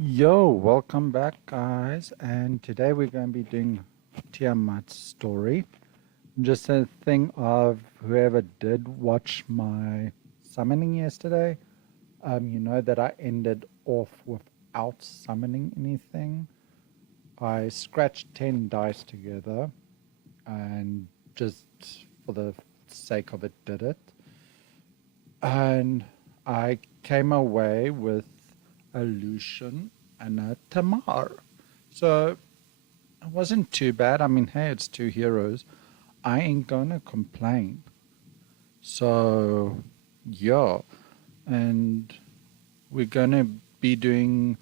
Yo, welcome back, guys. And today we're going to be doing Tiamat's story. Just a thing of whoever did watch my summoning yesterday, you know that I ended off without summoning anything. I scratched 10 dice together and just for the sake of it did it. And I came away with a Lucian and a Tamar. So it wasn't too bad. I mean, hey, it's two heroes. I ain't gonna complain. So, yeah. And we're gonna be doing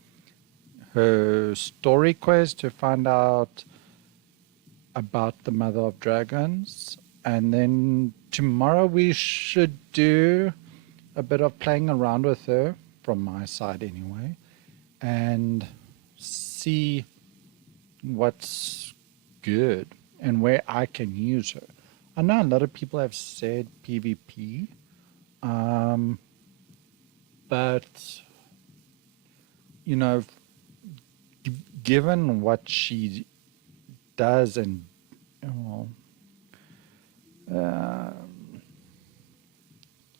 her story quest to find out about the Mother of Dragons. And then tomorrow we should do a bit of playing around with her, from my side anyway, and see what's good and where I can use her. I know a lot of people have said PvP, um, but you know, given what she does and well, uh,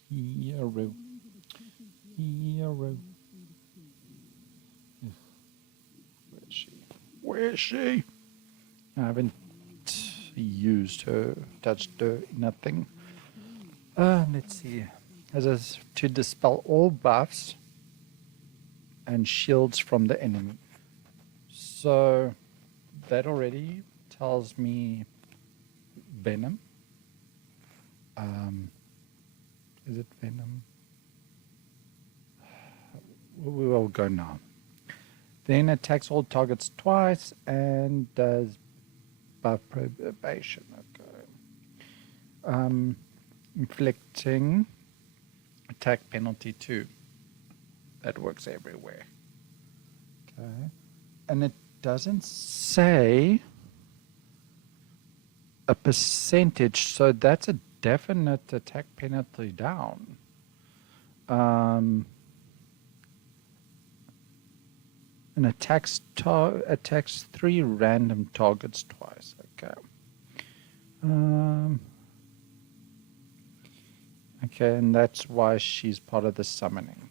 hero, hero, where is she? Where is she? I haven't used her, touched her, nothing. Let's see. As a, to dispel all buffs and shields from the enemy. So that already tells me Venom. Is it Venom? We will go now. Then attacks all targets twice and does buff probation. Okay. Inflicting attack penalty 2. That works everywhere. Okay. And it doesn't say a percentage, so that's a definite attack penalty down. And attacks 3 random targets twice. Okay. Okay, and that's why she's part of the summoning.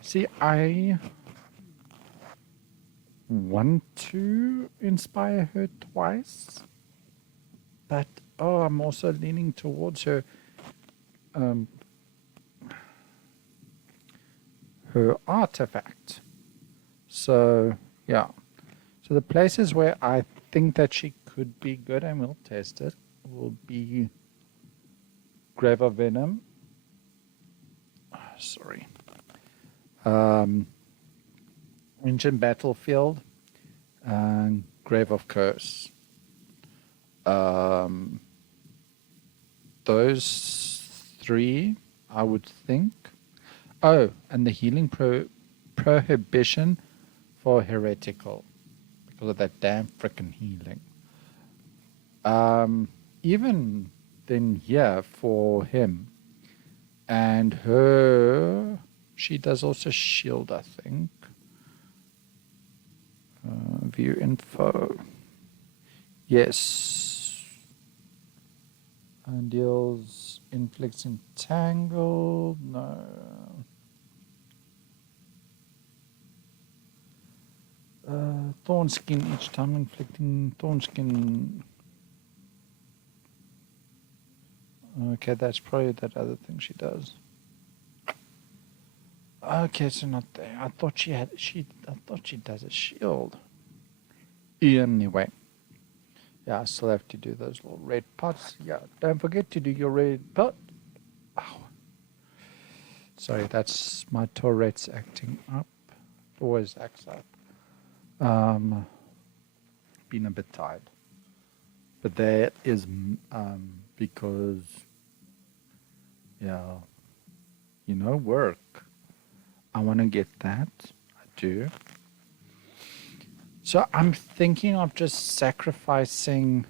See, I want to inspire her twice, but I'm also leaning towards her her artifact. So yeah. So the places where I think that she could be good, and we'll test it, will be Grave of Venom. Sorry. Ancient Battlefield and Grave of Curse. Those 3, I would think. Oh, and the healing prohibition for heretical because of that damn frickin' healing. Even then, yeah, for him and her, she does also shield, I think. View info. Yes. And deals inflicts entangled. No. Thorn skin each time inflicting thorn skin. Okay, that's probably that other thing she does. Okay, so not there. I thought she does a shield. Anyway. Yeah, I still have to do those little red pots. Yeah, don't forget to do your red pot. Ow. Sorry, that's my Tourette's acting up. Always acts up. Been a bit tired. But that is because, yeah, work. I want to get that. I do. So I'm thinking of just sacrificing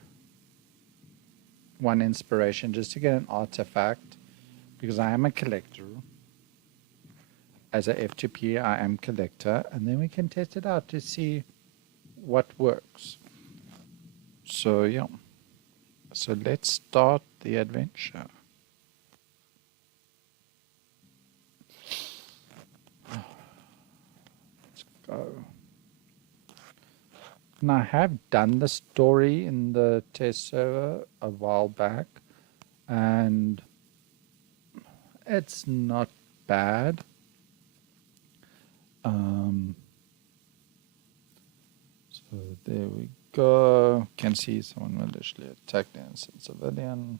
one inspiration just to get an artifact, because I am a collector. As a F2P, I am collector, and then we can test it out to see what works. So yeah, so let's start the adventure. Let's go. And I have done the story in the test server a while back, and it's not bad. So there we go. Can see someone maliciously attacked an innocent civilian.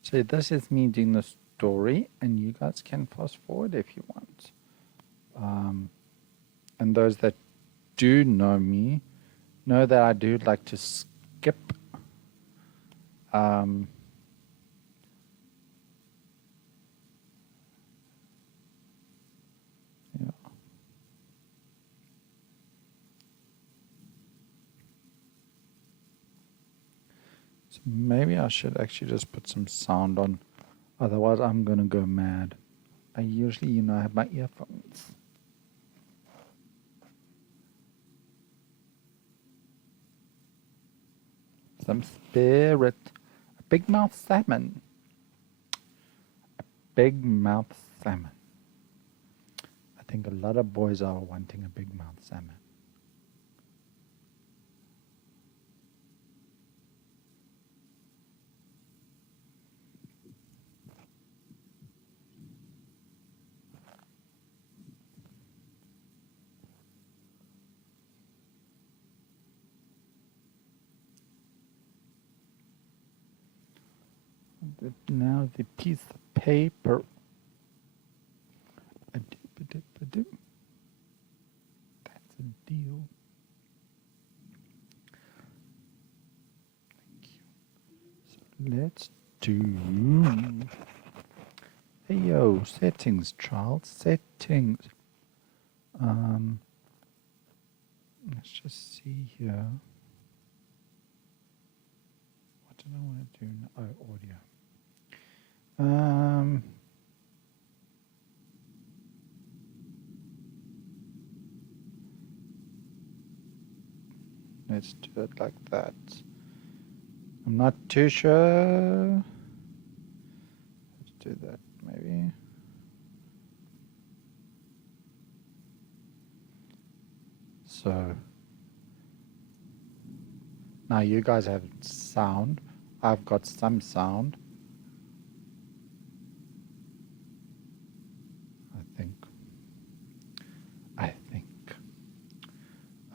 So this is me doing the story, and you guys can fast forward if you want. And those that do know me know that I do like to skip. Yeah. So maybe I should actually just put some sound on, otherwise I'm gonna go mad. I usually, have my earphones. Some spirit. A big mouth salmon. A big mouth salmon. I think a lot of boys are wanting a big mouth salmon. Now the piece of paper. That's a deal. Thank you. So let's do. Hey yo, settings, child, settings. Let's just see here. What did I want to do? Oh, audio. Let's do it like that. I'm not too sure. Let's do that maybe. So now you guys have sound. I've got some sound. I think.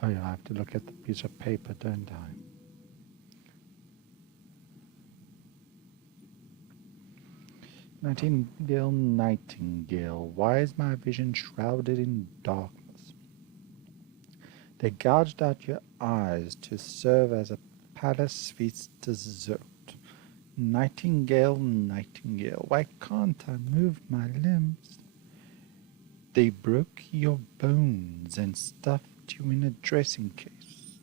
Oh yeah, I have to look at the piece of paper, don't I? Nightingale, nightingale, why is my vision shrouded in darkness? They gouged out your eyes to serve as a palace feast dessert. Nightingale, nightingale, why can't I move my limbs? They broke your bones and stuffed you in a dressing case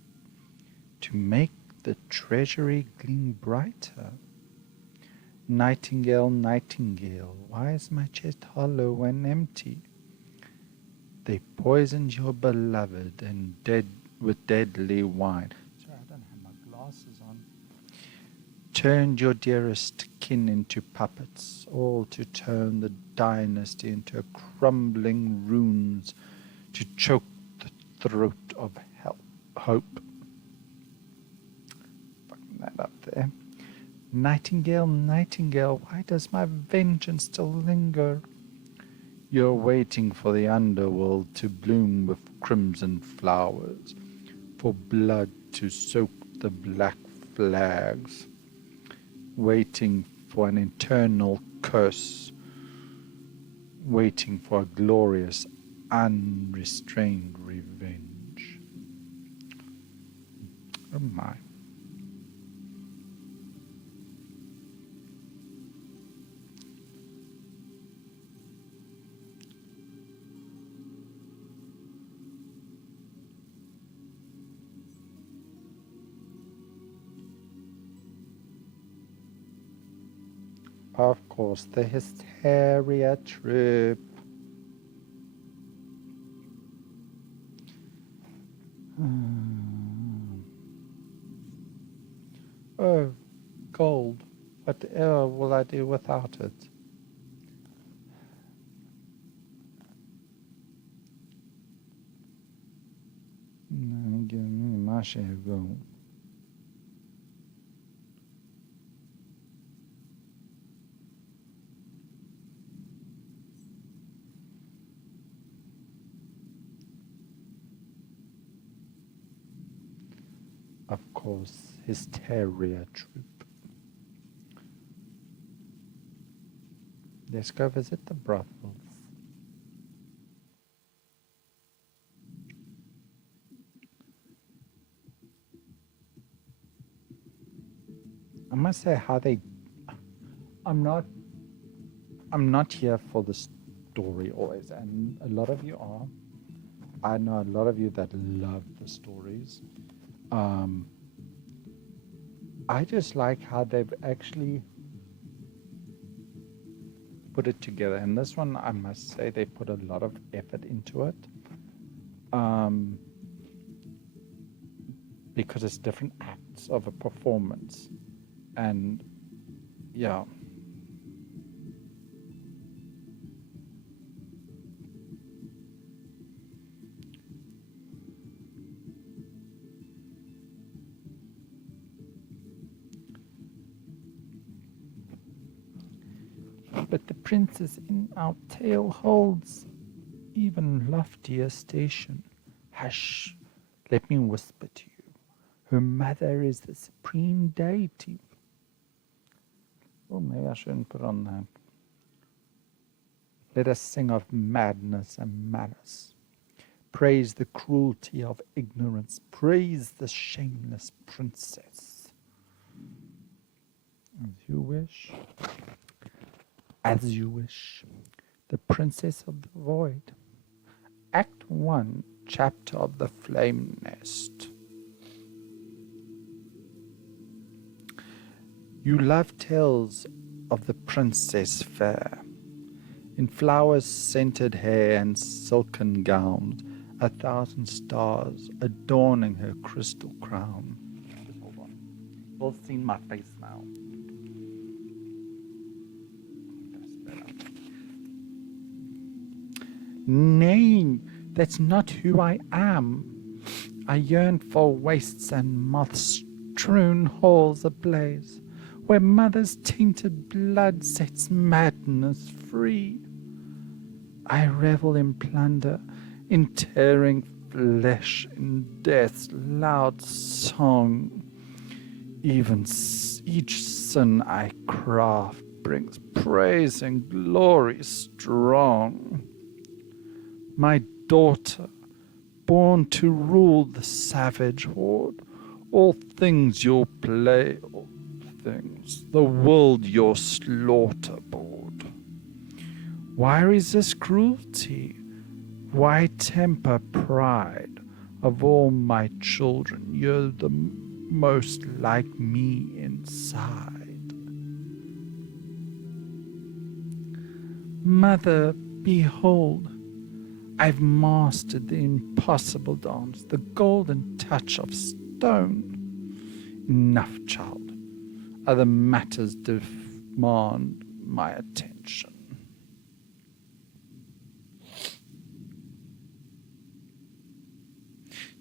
to make the treasury gleam brighter. Nightingale, nightingale, why is my chest hollow and empty? They poisoned your beloved and dead with deadly wine. Sorry, I don't have my glasses on. Turned your dearest kin into puppets, all to turn the dynasty into crumbling ruins, to choke the throat of hope. Fucking that up there. Nightingale, nightingale, why does my vengeance still linger? You're waiting for the underworld to bloom with crimson flowers, for blood to soak the black flags, waiting for an eternal curse, waiting for a glorious, unrestrained revenge. Oh my. Of course, the hysteria troop. Oh, gold. Whatever will I do without it? Give me my share of gold. Of course, hysteria troop. Let's go visit the brothels. I must say how they... I'm not here for the story always, and a lot of you are. I know a lot of you that love the stories. I just like how they've actually put it together. And this one, I must say, they put a lot of effort into it. Because it's different acts of a performance. And yeah. But the princess in our tale holds even loftier station. Hush, let me whisper to you. Her mother is the supreme deity. Oh, maybe I shouldn't put on that. Let us sing of madness and malice. Praise the cruelty of ignorance. Praise the shameless princess. As you wish. As you wish. The Princess of the Void. Act 1, Chapter of the Flame Nest. You love tales of the princess fair, in flowers-scented hair and silken gowns, 1,000 stars adorning her crystal crown. Hold on. You've all seen my face now. Nay, that's not who I am. I yearn for wastes and moth-strewn halls ablaze, where mother's tainted blood sets madness free. I revel in plunder, in tearing flesh, in death's loud song. Even each sin I craft brings praise and glory strong. My daughter, born to rule the savage horde, all things your play, all things, the world your slaughter board. Why resist cruelty? Why temper pride? Of all my children, you're the most like me inside. Mother, behold, I've mastered the impossible dance, the golden touch of stone. Enough, child. Other matters demand my attention.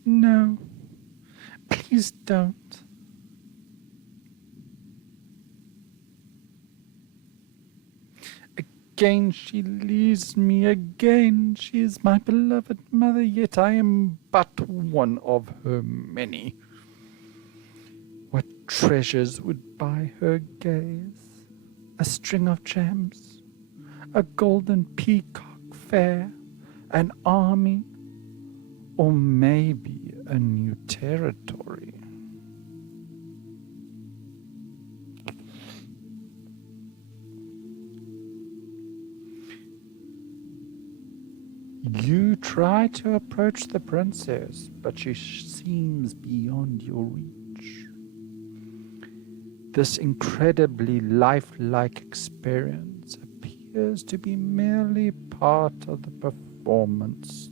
No, please don't. Again she leaves me, again she is my beloved mother, yet I am but one of her many. What treasures would buy her gaze? A string of gems, a golden peacock fair, an army, or maybe a new territory. You try to approach the princess, but she seems beyond your reach. This incredibly lifelike experience appears to be merely part of the performance.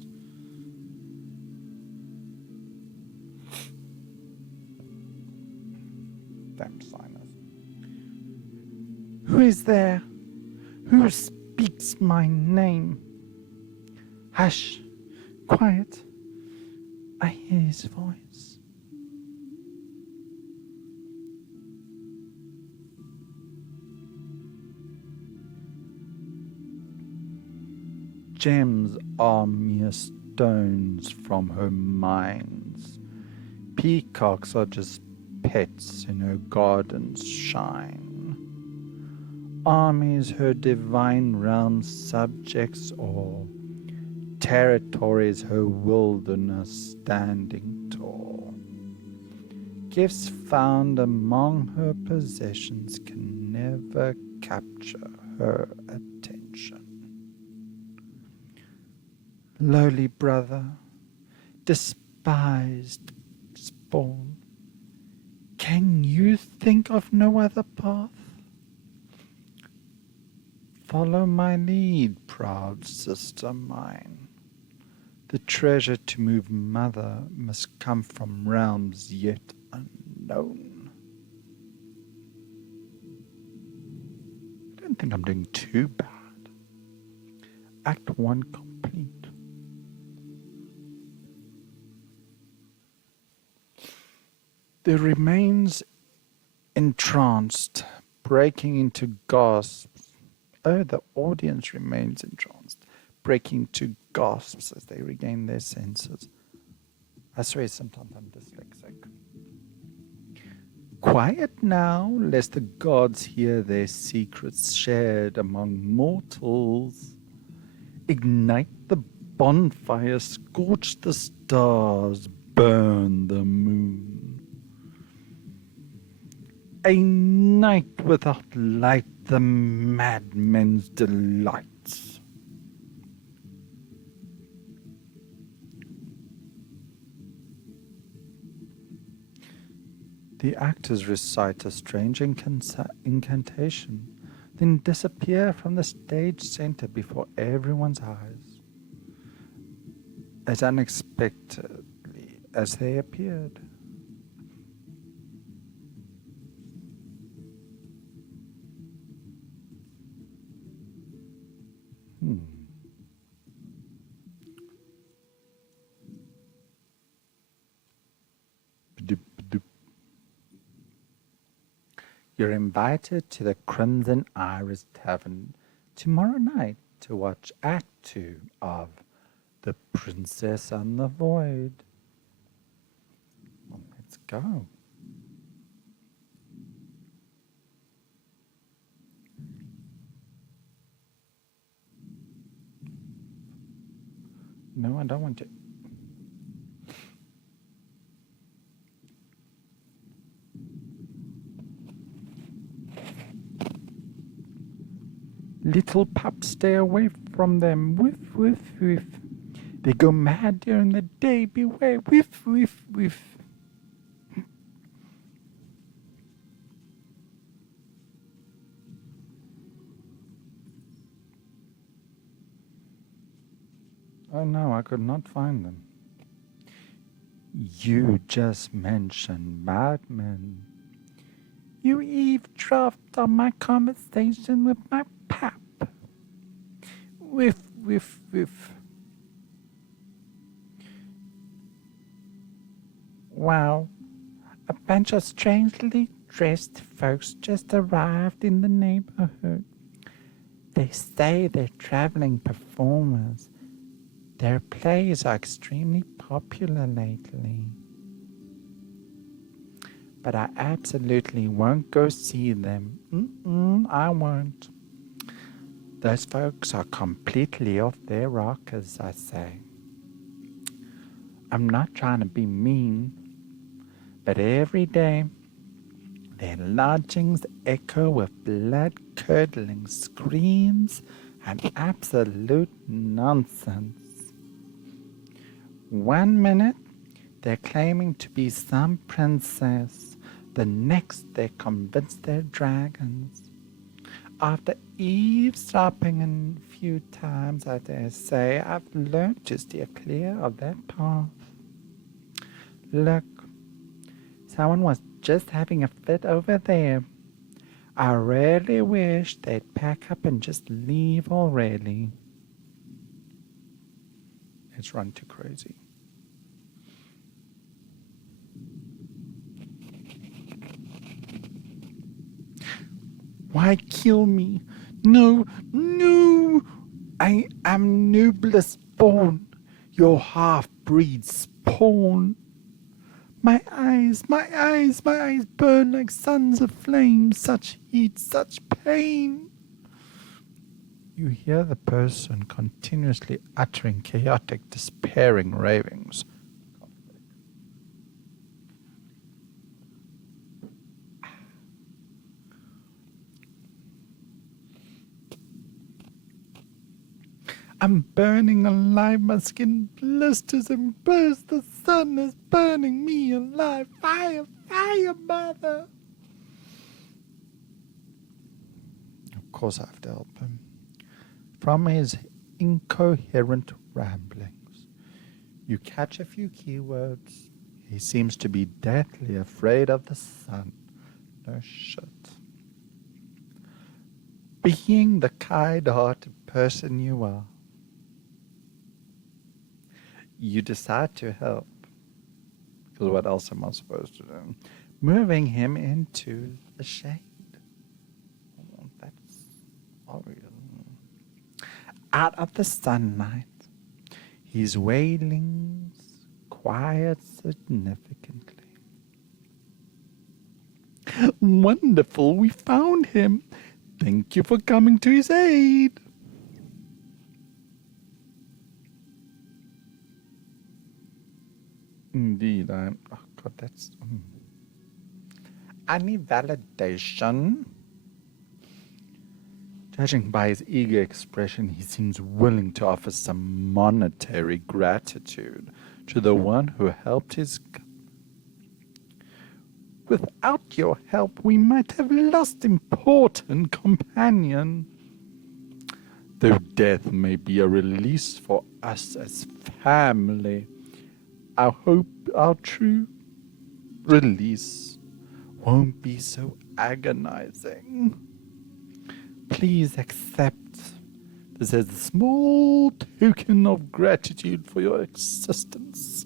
Damn signers. Who is there? Who speaks my name? Hush, quiet. I hear his voice. Gems are mere stones from her mines. Peacocks are just pets in her gardens shine. Armies her divine realm subjects or territories her wilderness standing tall. Gifts found among her possessions can never capture her attention. Lowly brother, despised spawn, can you think of no other path? Follow my lead, proud sister mine. The treasure to move mother must come from realms yet unknown. I don't think I'm doing too bad. Act 1 complete. The remains entranced, breaking into gasps. Oh, the audience remains entranced, breaking into gasps as they regain their senses. I swear sometimes I'm dyslexic. Quiet now, lest the gods hear their secrets shared among mortals. Ignite the bonfire, scorch the stars, burn the moon. A night without light, the madman's delights. The actors recite a strange incantation, then disappear from the stage center before everyone's eyes, as unexpectedly as they appeared. You're invited to the Crimson Iris Tavern tomorrow night to watch Act 2 of The Princess and the Void. Well, let's go. No, I don't want to. Little pups, stay away from them. Whiff, whiff, whiff. They go mad during the day. Beware. Whiff, whiff, whiff. Oh no, I could not find them. You just mentioned Batman. You eavesdropped on my conversation with my pap. Whiff, whiff, whiff. Wow, a bunch of strangely dressed folks just arrived in the neighborhood. They say they're traveling performers. Their plays are extremely popular lately. But I absolutely won't go see them. I won't. Those folks are completely off their rockers, I say. I'm not trying to be mean, but every day their lodgings echo with blood-curdling screams and absolute nonsense. 1 minute, they're claiming to be some princess, The next they convince their dragons. After eavesdropping a few times, I dare say, I've learned to steer clear of that path. Look, someone was just having a fit over there. I really wish they'd pack up and just leave already. It's run too crazy. Why kill me? No, no! I am noblest born, your half-breed spawn. My eyes, my eyes, my eyes burn like suns of flame, such heat, such pain. You hear the person continuously uttering chaotic, despairing ravings. I'm burning alive, my skin blisters and bursts, the sun is burning me alive. Fire, fire, mother! Of course I have to help him. From his incoherent ramblings, you catch a few keywords. He seems to be deathly afraid of the sun. No shit. Being the kind-hearted person you are, you decide to help. Because what else am I supposed to do? Moving him into the shade. Oh, that's obvious. Out of the sunlight, his wailings quiet significantly. Wonderful, we found him. Thank you for coming to his aid. Indeed, oh God, that's... I need validation. Judging by his eager expression, he seems willing to offer some monetary gratitude to the one who helped his... Without your help, we might have lost important companion. Though death may be a release for us as family, I hope our true release won't be so agonizing. Please accept this as a small token of gratitude for your existence.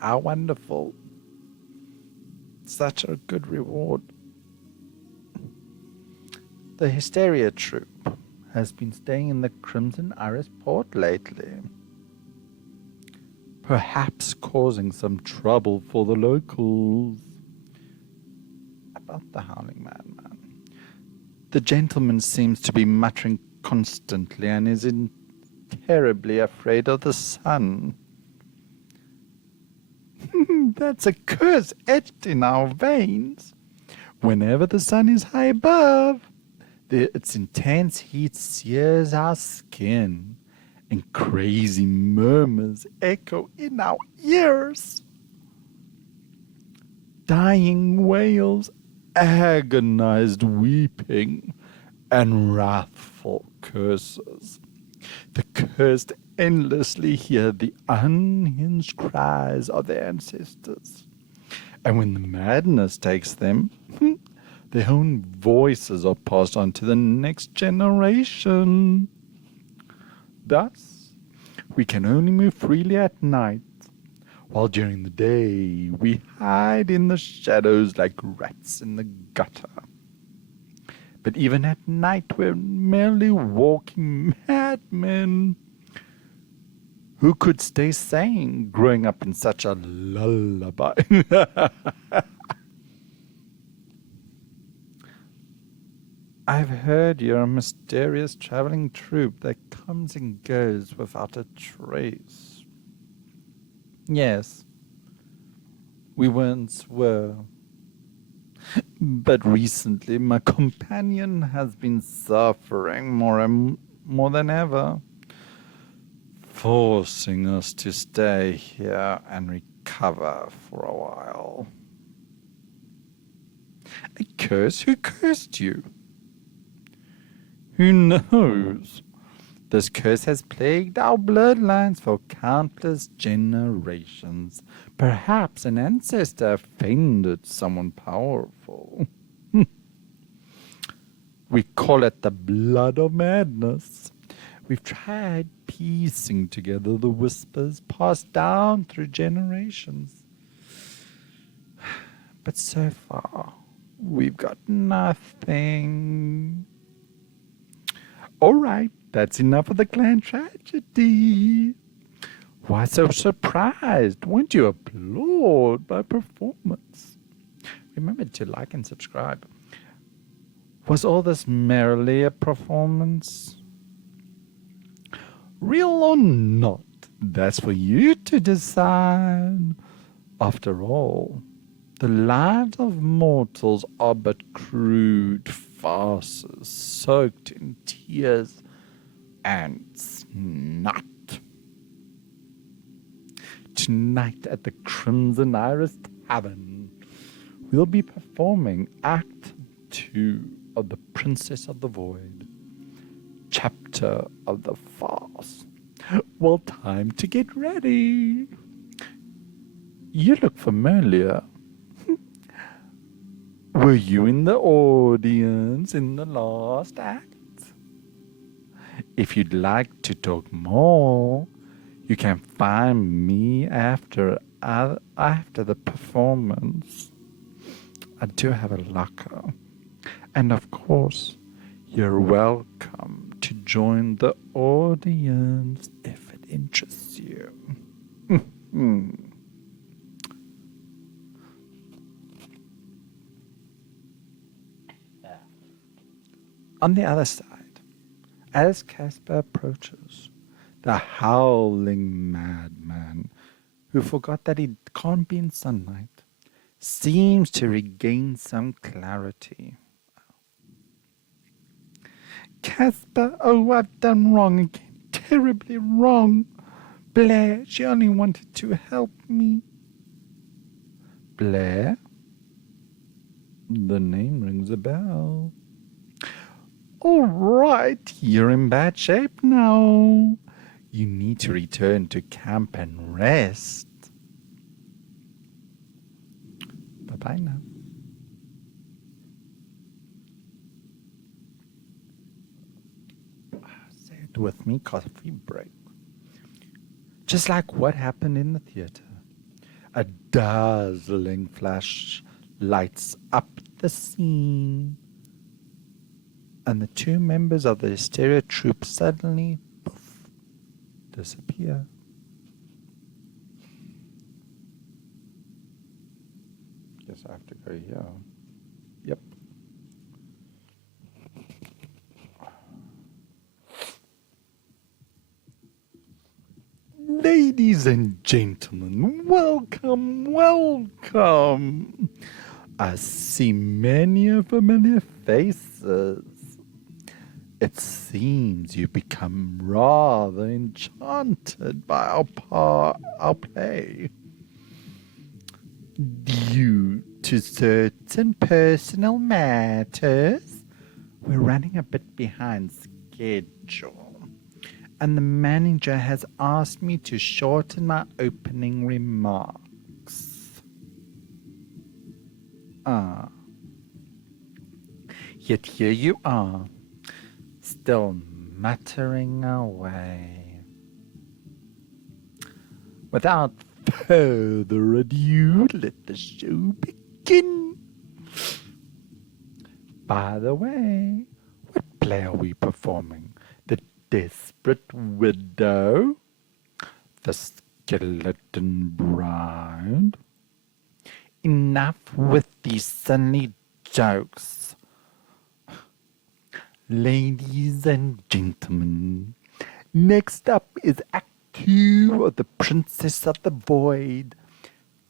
How wonderful. Such a good reward. The Hysteria Troop has been staying in the Crimson Iris port lately, perhaps causing some trouble for the locals. About the Howling Madman. The gentleman seems to be muttering constantly and is terribly afraid of the sun. That's a curse etched in our veins. Whenever the sun is high above, its intense heat sears our skin, and crazy murmurs echo in our ears. Dying wails, agonized weeping, and wrathful curses. The cursed endlessly hear the unhinged cries of their ancestors. And when the madness takes them, their own voices are passed on to the next generation. Thus, we can only move freely at night, while during the day we hide in the shadows like rats in the gutter. But even at night we're merely walking madmen. Who could stay sane growing up in such a lullaby? I've heard you're a mysterious traveling troupe that comes and goes without a trace. Yes, we once were. But recently my companion has been suffering more than ever. forcing us to stay here and recover for a while. A curse? Who cursed you? Who knows? This curse has plagued our bloodlines for countless generations. Perhaps an ancestor offended someone powerful. We call it the blood of madness. We've tried piecing together the whispers passed down through generations. But so far, we've got nothing. All right, that's enough of the clan tragedy. Why so surprised? Won't you applaud my performance? Remember to like and subscribe. Was all this merely a performance? Real or not, that's for you to decide. After all, the lives of mortals are but crude farces soaked in tears and snot. Tonight at the Crimson Iris Tavern, we'll be performing Act 2 of The Princess of the Void, Chapter of the Farce. Well, time to get ready. You look familiar. Were you in the audience in the last act? If you'd like to talk more, you can find me after the performance. I do have a locker. And of course, you're welcome to join the audience if it interests you. On the other side, as Casper approaches, the howling madman, who forgot that he can't be in sunlight, seems to regain some clarity. Casper, oh, I've done wrong again, terribly wrong. Blair, she only wanted to help me. Blair? The name rings a bell. All right, you're in bad shape now. You need to return to camp and rest. Bye-bye now. Say it with me, coffee break. Just like what happened in the theater. A dazzling flash lights up the scene. And the two members of the hysteria troupe suddenly, poof, disappear. Guess I have to go here. Yep. Ladies and gentlemen, welcome, welcome. I see many familiar faces. It seems you become rather enchanted by our play. Due to certain personal matters, we're running a bit behind schedule, and the manager has asked me to shorten my opening remarks. Yet here you are, still muttering away. Without further ado, let the show begin. By the way, what play are we performing? The Desperate Widow? The Skeleton Bride? Enough with these silly jokes. Ladies and gentlemen, next up is Act 2 of The Princess of the Void,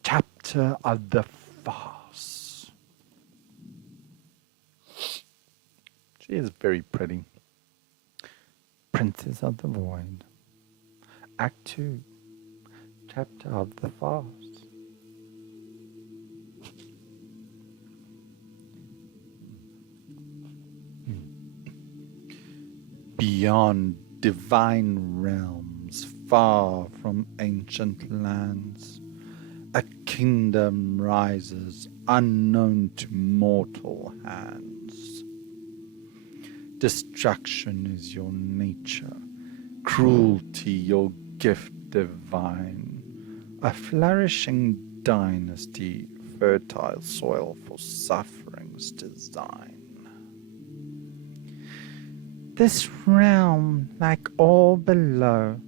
Chapter of the Farce. She is very pretty. Princess of the Void. Act 2, Chapter of the Fast. Beyond divine realms, far from ancient lands, a kingdom rises unknown to mortal hands. Destruction is your nature, cruelty your gift divine, a flourishing dynasty, fertile soil for suffering's design. This realm, like all below,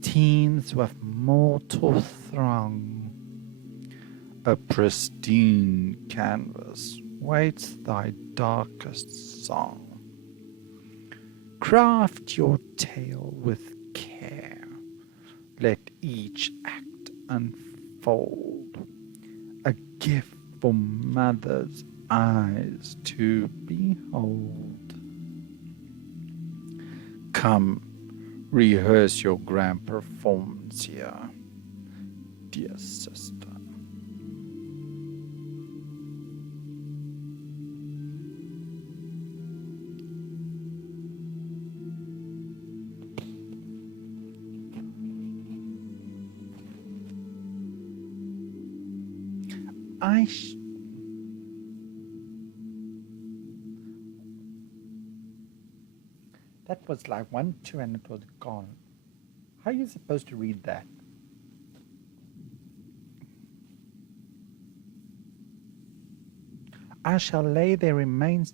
teems with mortal throng. A pristine canvas waits thy darkest song. Craft your tale with care, let each act unfold, a gift for mothers' eyes to behold. Come, rehearse your grand performance here, dear sister. That was like 1, 2, and it was gone. How are you supposed to read that? I shall lay their remains.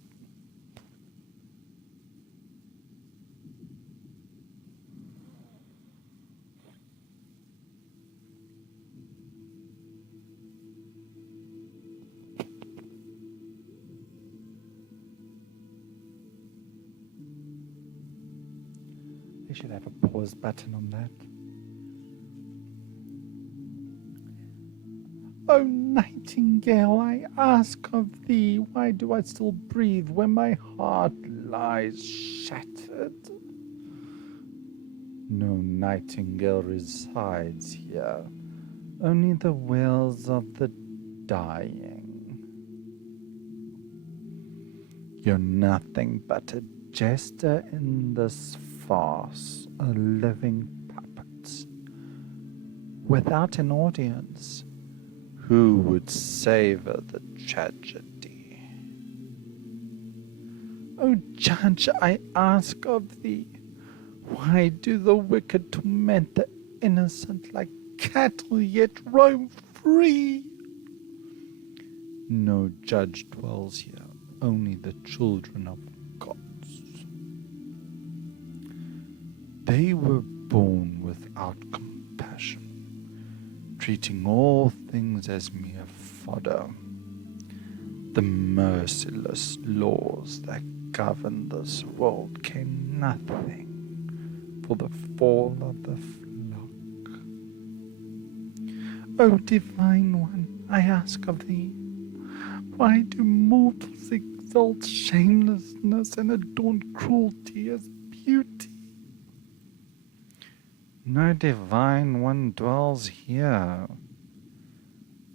They should have a pause button on that. O nightingale, I ask of thee, why do I still breathe when my heart lies shattered? No nightingale resides here, only the wails of the dying. You're nothing but a jester in this farce, a living puppet. Without an audience, who would savor the tragedy? O judge, I ask of thee, why do the wicked torment the innocent like cattle yet roam free? No judge dwells here, only the children of gods. They were born without compassion, treating all things as mere fodder. The merciless laws that govern this world care nothing for the fall of the flock. O divine one, I ask of thee, why do mortals exalt shamelessness and adorn cruelty as beauty? No divine one dwells here,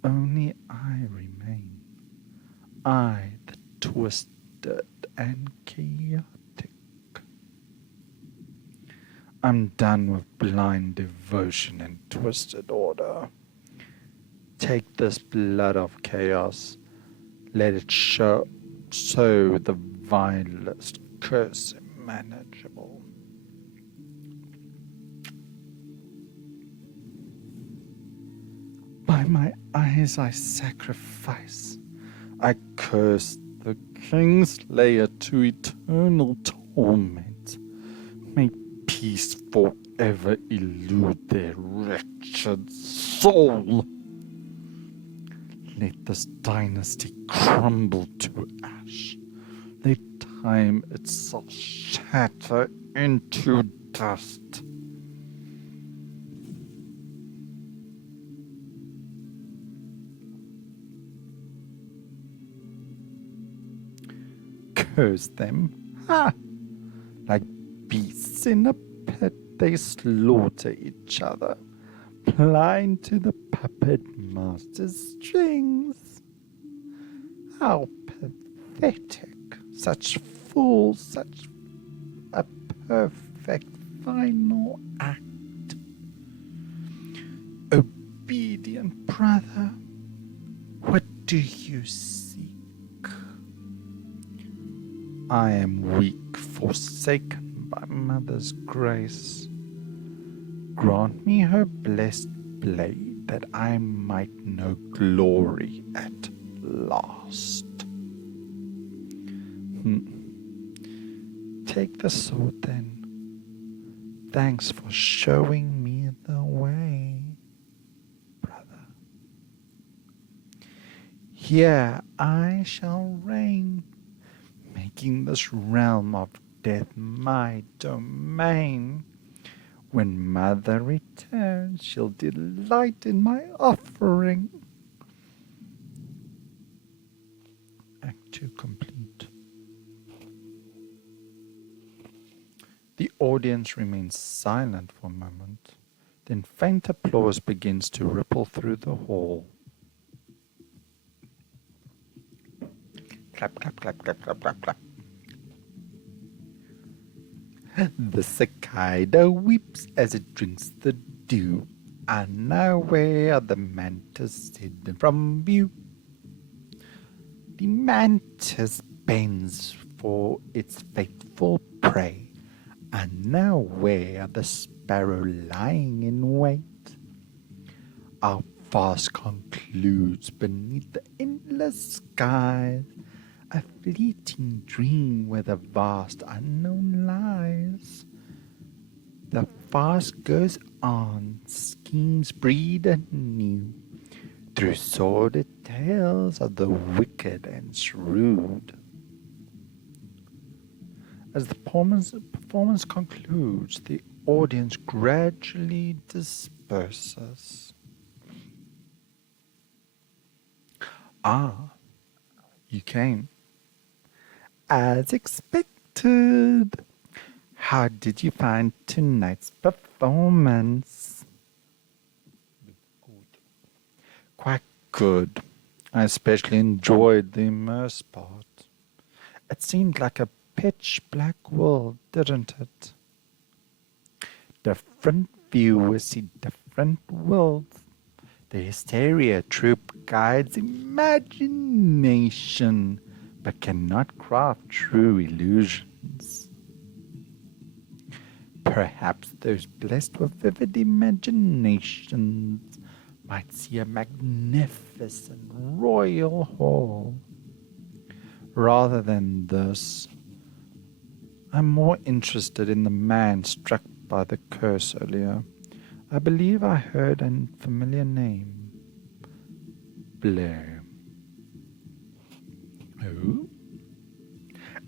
only I remain, I the twisted and chaotic. I'm done with blind devotion and twisted order. Take this blood of chaos, let it sow the vilest curse imaginable. By my eyes I sacrifice, I curse the kingslayer to eternal torment. May peace forever elude their wretched soul. Let this dynasty crumble to ash. Let time itself shatter into dust. Curse them, ha! Like beasts in a pit. they slaughter each other, blind to the puppet master's strings. How pathetic! Such fools, such a perfect final act. Obedient brother, what do you seek? I am weak, forsaken by mother's grace. Grant me her blessed blade, that I might know glory at last. Take the sword then. Thanks for showing me the way, brother. Here I shall reign, making this realm of death my domain. When mother returns, she'll delight in my offering. Act 2 complete. The audience remains silent for a moment, then faint applause begins to ripple through the hall. Clap, clap, clap, clap, clap, clap, clap. The cicada weeps as it drinks the dew, unaware the mantis hidden from view. The mantis bends for its fateful prey, unaware the sparrow lying in wait. Our fast concludes beneath the endless skies, a fleeting dream where the vast unknown lies. The farce goes on, schemes breed anew, through sordid tales of the wicked and shrewd. As the performance concludes, the audience gradually disperses. Ah, you came. As expected. How did you find tonight's performance? Good. Quite good. I especially enjoyed the immerse part. It seemed like a pitch black world, didn't it? Different viewers see different worlds. The hysteria troop guides imagination, but cannot craft true illusions. Perhaps those blessed with vivid imaginations might see a magnificent royal hall. Rather than this, I'm more interested in the man struck by the curse earlier. I believe I heard a familiar name. Blair. Who?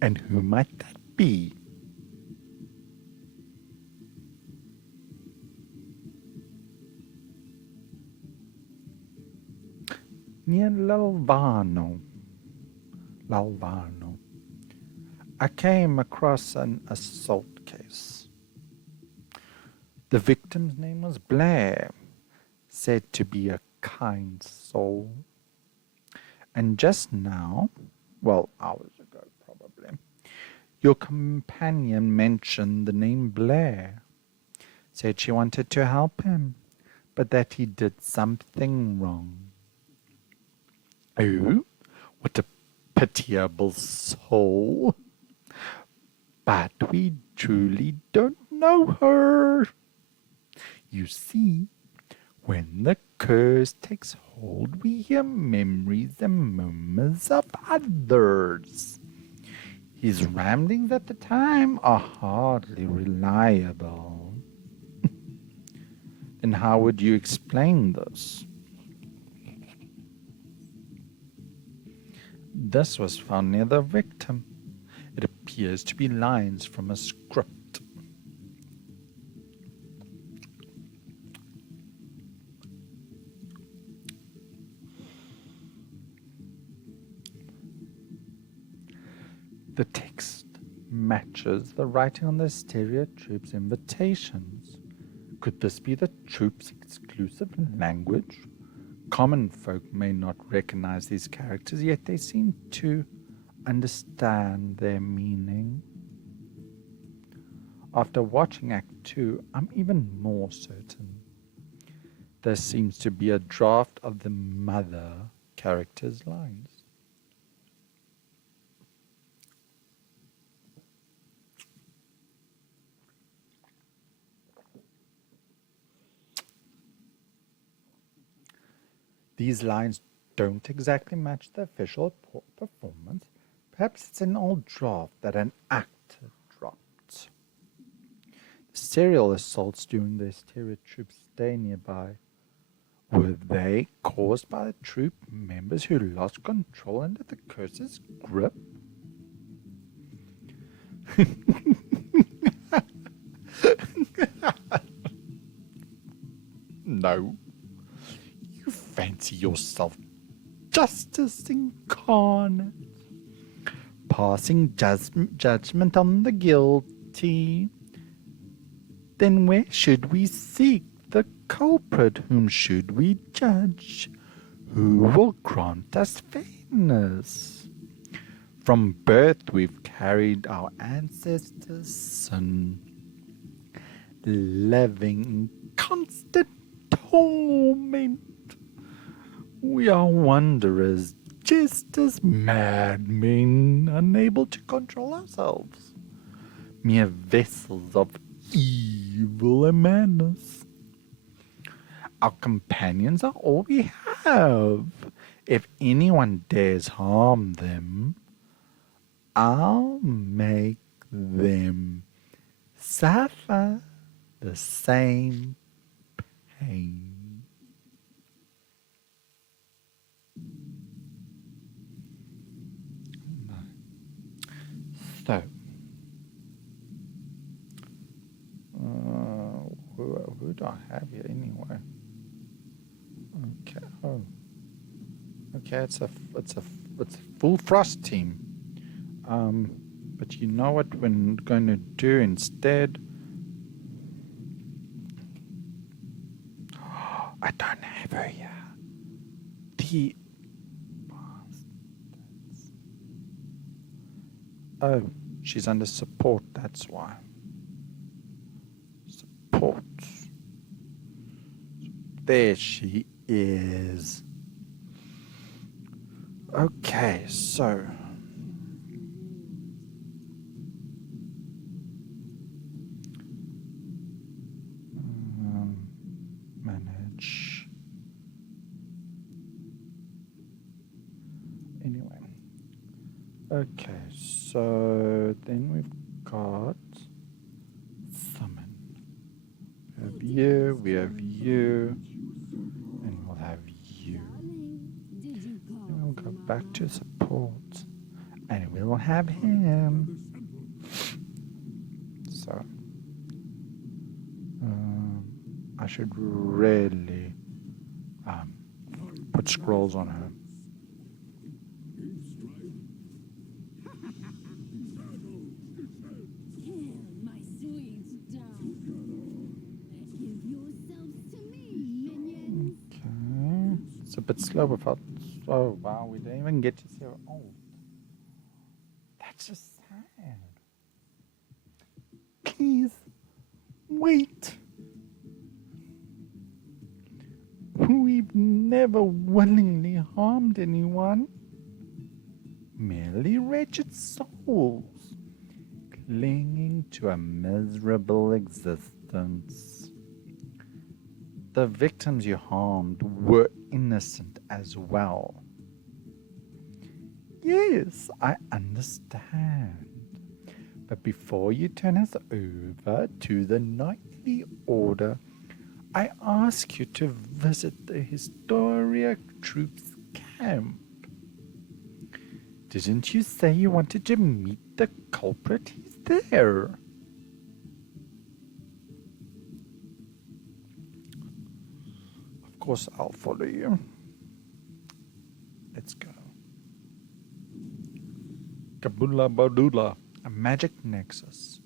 And who might that be? Near Lalvano. I came across an assault case. The victim's name was Blair, said to be a kind soul. And just now, well, hours ago probably, your companion mentioned the name Blair, said she wanted to help him, but that he did something wrong. Oh, what a pitiable soul. But we truly don't know her. You see, when the curse takes hold, we hear memories and murmurs of others. His ramblings at the time are hardly reliable. Then how would you explain this? This was found near the victim. It appears to be lines from a script. The text matches the writing on the Hysteria Troop's invitations. Could this be the troop's exclusive language? Common folk may not recognize these characters, yet they seem to understand their meaning. After watching Act 2, I'm even more certain. There seems to be a draft of the mother character's lines. These lines don't exactly match the official performance. Perhaps it's an old draft that an actor dropped. The serial assaults during the Hysteria troop's stay nearby, were they caused by the troop members who lost control under the curse's grip? No. You fancy yourself justice incarnate, passing judgment on the guilty. Then where should we seek the culprit? Whom should we judge? Who will grant us fairness? From birth we've carried our ancestors' sin, living in constant torment. We are wanderers, just as madmen, unable to control ourselves, mere vessels of evil and madness. Our companions are all we have. If anyone dares harm them, I'll make them suffer the same pain. So, who do I have here anyway? Okay. Oh. Okay. It's a full frost team. But you know what we're going to do instead? I don't have her here. The bastards. Oh, she's under support. That's why. Support. There she is. Okay, so manage. Anyway. Okay, so then we've got summon. We have you, and we'll have you. Then we'll go back to support, and we will have him. So, I should really put scrolls on her. It's a bit slow without. Oh wow, we didn't even get to see her. Oh, that's just sad. Please wait. We've never willingly harmed anyone. Merely wretched souls clinging to a miserable existence. The victims you harmed were innocent as well. Yes, I understand. But before you turn us over to the Knightly Order, I ask you to visit the Hysteria Troops camp. Didn't you say you wanted to meet the culprit? He's there. Of course, I'll follow you. Let's go. Kabula Badula, a magic nexus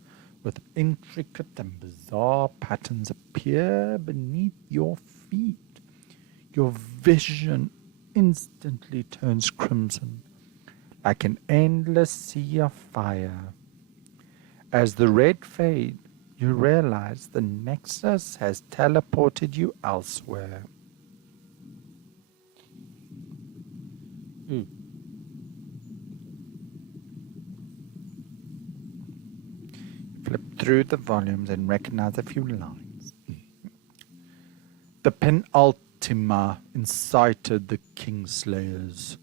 with intricate and bizarre patterns appear beneath your feet. Your vision instantly turns crimson, like an endless sea of fire. As the red fades, you realize the Nexus has teleported you elsewhere. Ooh. Flip through the volumes and recognize a few lines. The penultima incited the Kingslayers.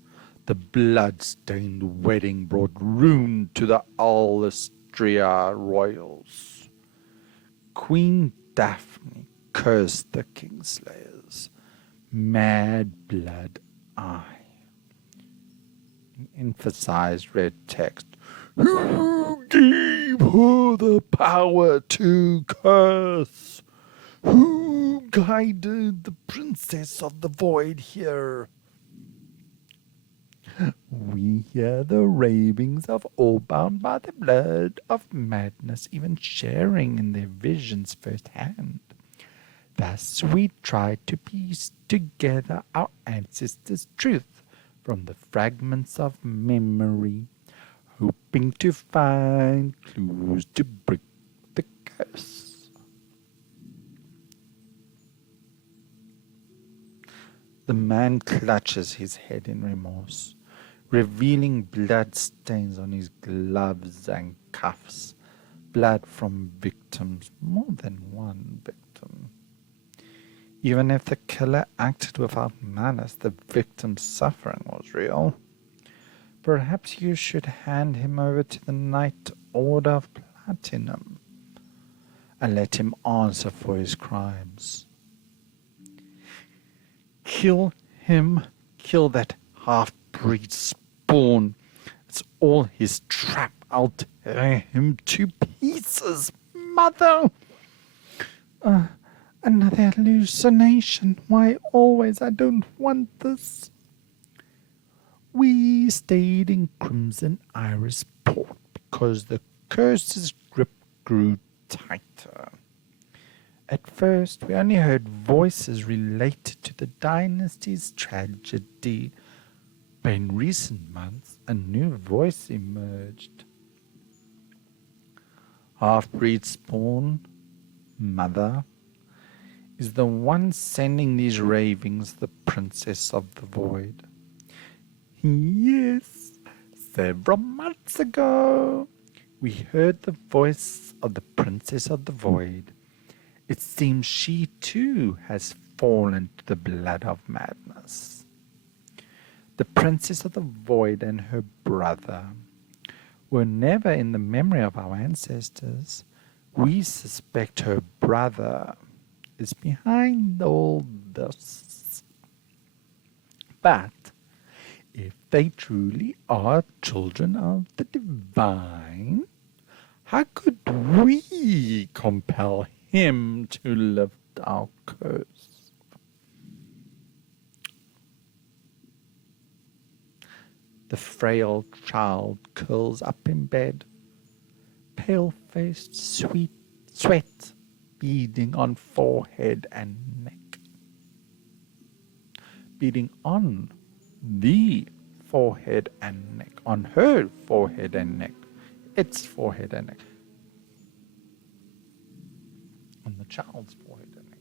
The blood-stained wedding brought ruin to the Alestria royals. Queen Daphne cursed the Kingslayers. Mad blood eye. Emphasized red text. Who gave her the power to curse? Who guided the princess of the void here? We hear the ravings of all bound by the blood of madness, even sharing in their visions firsthand. Thus we try to piece together our ancestors' truth from the fragments of memory, hoping to find clues to break the curse. The man clutches his head in remorse, revealing blood stains on his gloves and cuffs. Blood from victims, more than one victim. Even if the killer acted without malice, the victim's suffering was real. Perhaps you should hand him over to the Knight Order of Platinum and let him answer for his crimes. Kill him, kill that half-breed spawn. It's all his trap. I'll tear him to pieces, mother. Another hallucination. Why always? I don't want this. We stayed in Crimson Iris Port because the curse's grip grew tighter. At first, we only heard voices related to the dynasty's tragedy, but in recent months, a new voice emerged. Half-breed spawn, mother, is the one sending these ravings, the Princess of the Void. Yes, several months ago, we heard the voice of the Princess of the Void. It seems she too has fallen to the blood of madness. The Princess of the Void and her brother were never in the memory of our ancestors. We suspect her brother is behind all this. But if they truly are children of the divine, how could we compel him to lift our curse? The frail child curls up in bed, pale-faced, sweat beading on forehead and neck. Beading on the forehead and neck, on her forehead and neck, its forehead and neck, on the child's forehead and neck.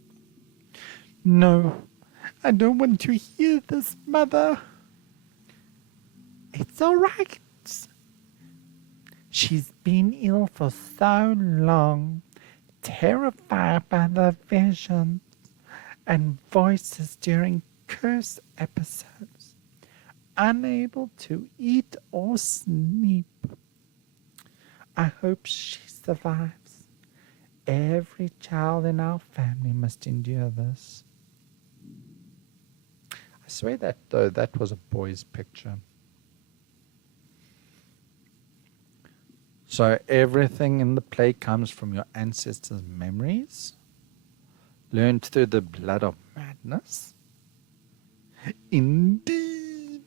No, I don't want to hear this, mother. It's all right. She's been ill for so long, terrified by the visions and voices during curse episodes, unable to eat or sleep. I hope she survives. Every child in our family must endure this. I swear that was a boy's picture. So everything in the play comes from your ancestors' memories, learned through the blood of madness? Indeed!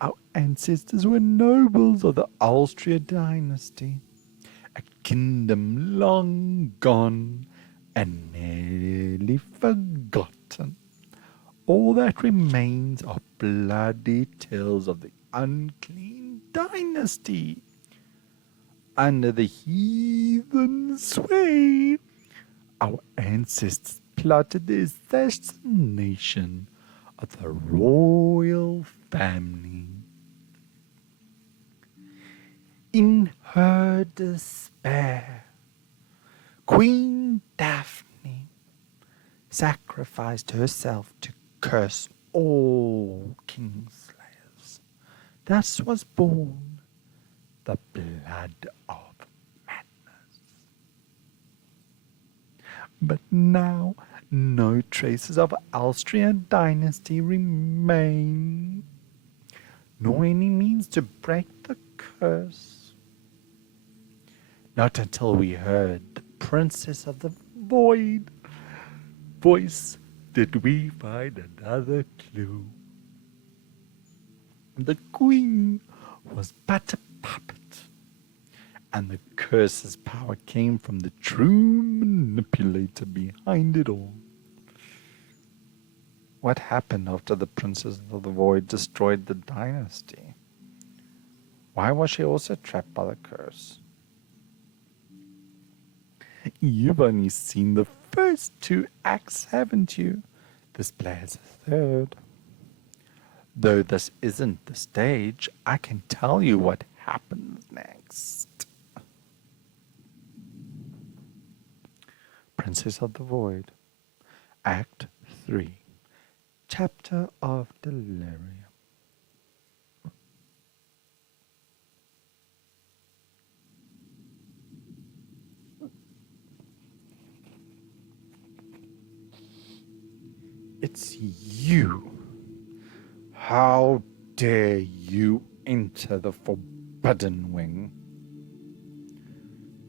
Our ancestors were nobles of the Alstria dynasty, a kingdom long gone and nearly forgotten. All that remains are bloody tales of the unclean dynasty. Under the heathen sway, our ancestors plotted the assassination of the royal family. In her despair, Queen Daphne sacrificed herself to curse all kingslayers. Thus was born the blood of madness. But now no traces of Austrian dynasty remain, nor any means to break the curse. Not until we heard the Princess of the Void voice did we find another clue. The Queen was but a puppet, and the curse's power came from the true manipulator behind it all. What happened after the Princess of the Void destroyed the dynasty? Why was she also trapped by the curse? You've only seen the first 2 acts, haven't you? This play has a third. Though this isn't the stage, I can tell you what happens next. Princess of the Void, Act 3, Chapter of Delirium. It's you. How dare you enter the Forbidden Wing?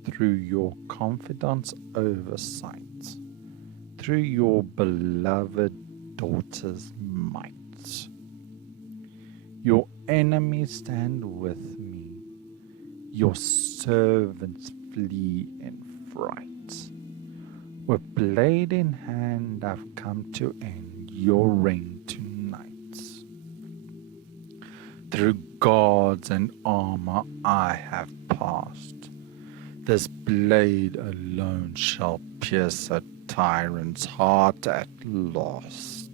Through your confidant's oversight, through your beloved daughter's might. Your enemies stand with me, your servants flee in fright. With blade in hand, I've come to end your reign tonight. Through guards and armor I have passed. This blade alone shall pierce a tyrant's heart at last.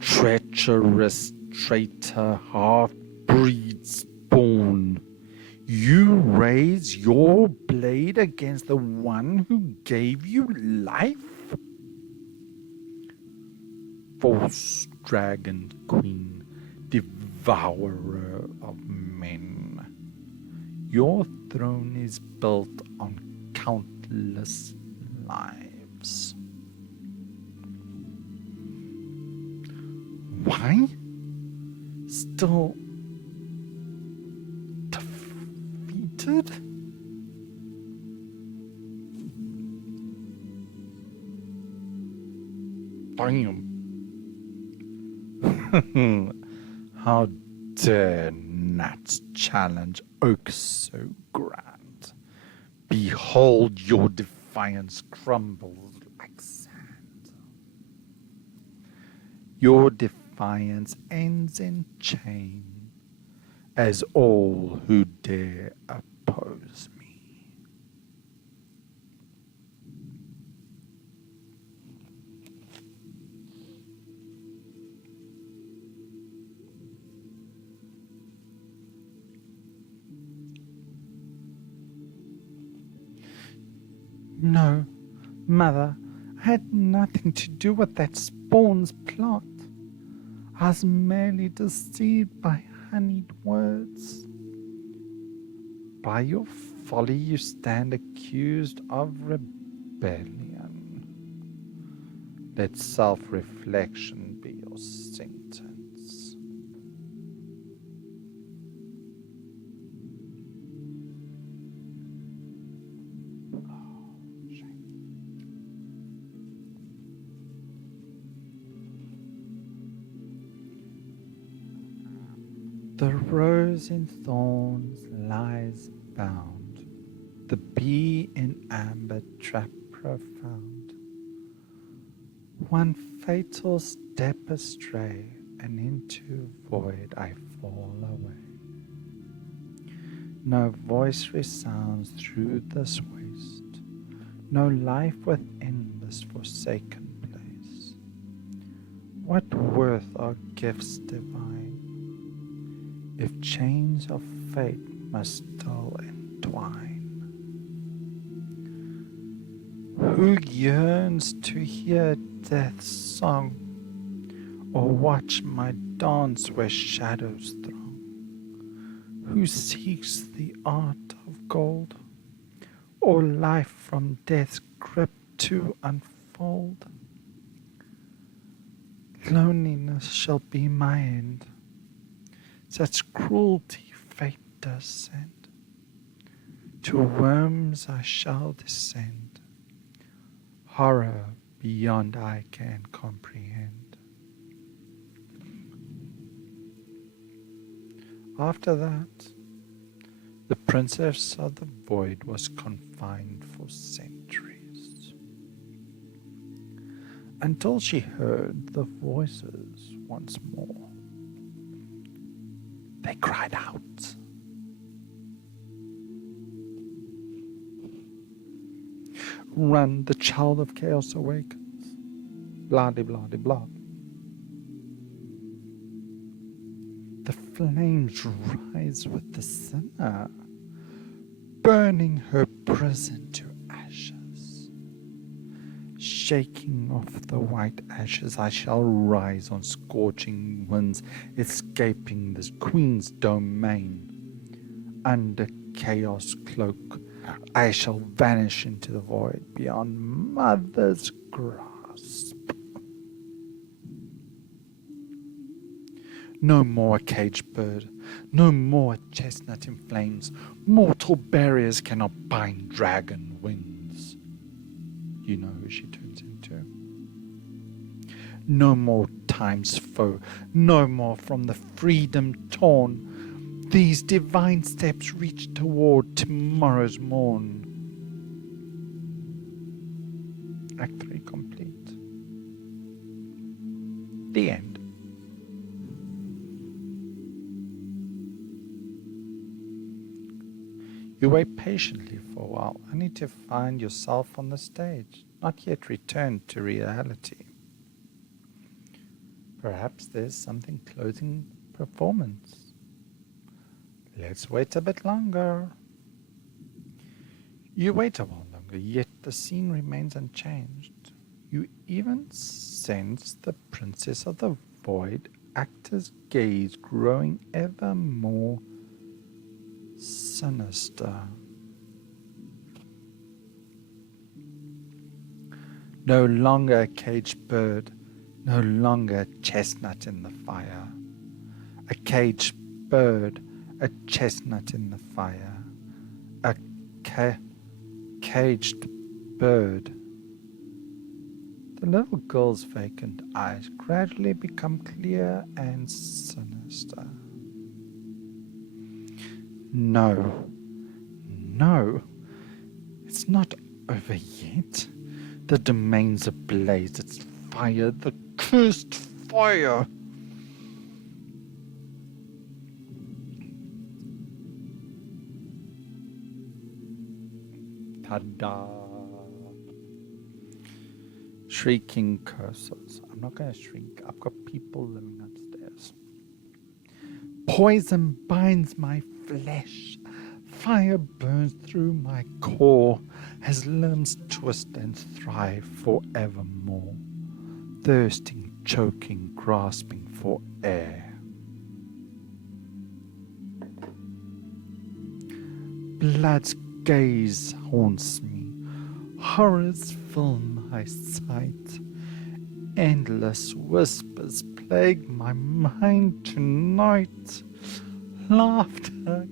Treacherous traitor, half-breed spawn, you raise your blade against the one who gave you life? False dragon queen, devourer of men, your throne is built on countless lives. Why? Still defeated? Damn. How dare gnats challenge oaks so grand? Behold, your defiance crumbles like sand. Your defiance ends in shame, as all who dare oppose me. No, Mother, I had nothing to do with that spawn's plot. I was merely deceived by honeyed words. By your folly you stand accused of rebellion. Let self-reflection be your sentence. The rose in thorns lies bound, the bee in amber trap profound. One fatal step astray, and into void I fall away. No voice resounds through this waste, no life within this forsaken place. What worth are gifts divine, if chains of fate must still entwine? Who yearns to hear death's song, or watch my dance where shadows throng? Who seeks the art of gold, or life from death's grip to unfold? Loneliness shall be my end, such cruelty fate does send. To worms I shall descend, horror beyond I can comprehend. After that, the princess of the void was confined for centuries, until she heard the voices once more. They cried out, "Run, the child of chaos awakens." Blah de blah de blah. The flames rise with the sinner, burning her prison to ashes. Shaking off the white ashes, I shall rise on scorching winds, escaping this queen's domain. Under chaos cloak, I shall vanish into the void beyond mother's grasp. No more a caged bird, no more a chestnut in flames. Mortal barriers cannot bind dragon wings. You know who she turns into. No more time's foe, no more from the freedom torn. These divine steps reach toward tomorrow's morn. Act 3 complete. The end. You wait patiently for a while, only to find yourself on the stage, not yet returned to reality. Perhaps there's something closing performance. Let's wait a bit longer. You wait a while longer, yet the scene remains unchanged. You even sense the princess of the void actor's gaze growing ever more sinister. No longer a caged bird, no longer a chestnut in the fire. A caged bird, a chestnut in the fire. A caged bird. The little girl's vacant eyes gradually become clear and sinister. No, it's not over yet. The domain's ablaze, it's fire, the cursed fire. Ta-da! Shrieking curses. I'm not going to shriek. I've got people living upstairs. Poison binds my flesh. Fire burns through my core as limbs twist and thrive forevermore. Thirsting, choking, grasping for air. Blood's gaze haunts me. Horrors fill my sight. Endless whispers plague my mind tonight. Laughter,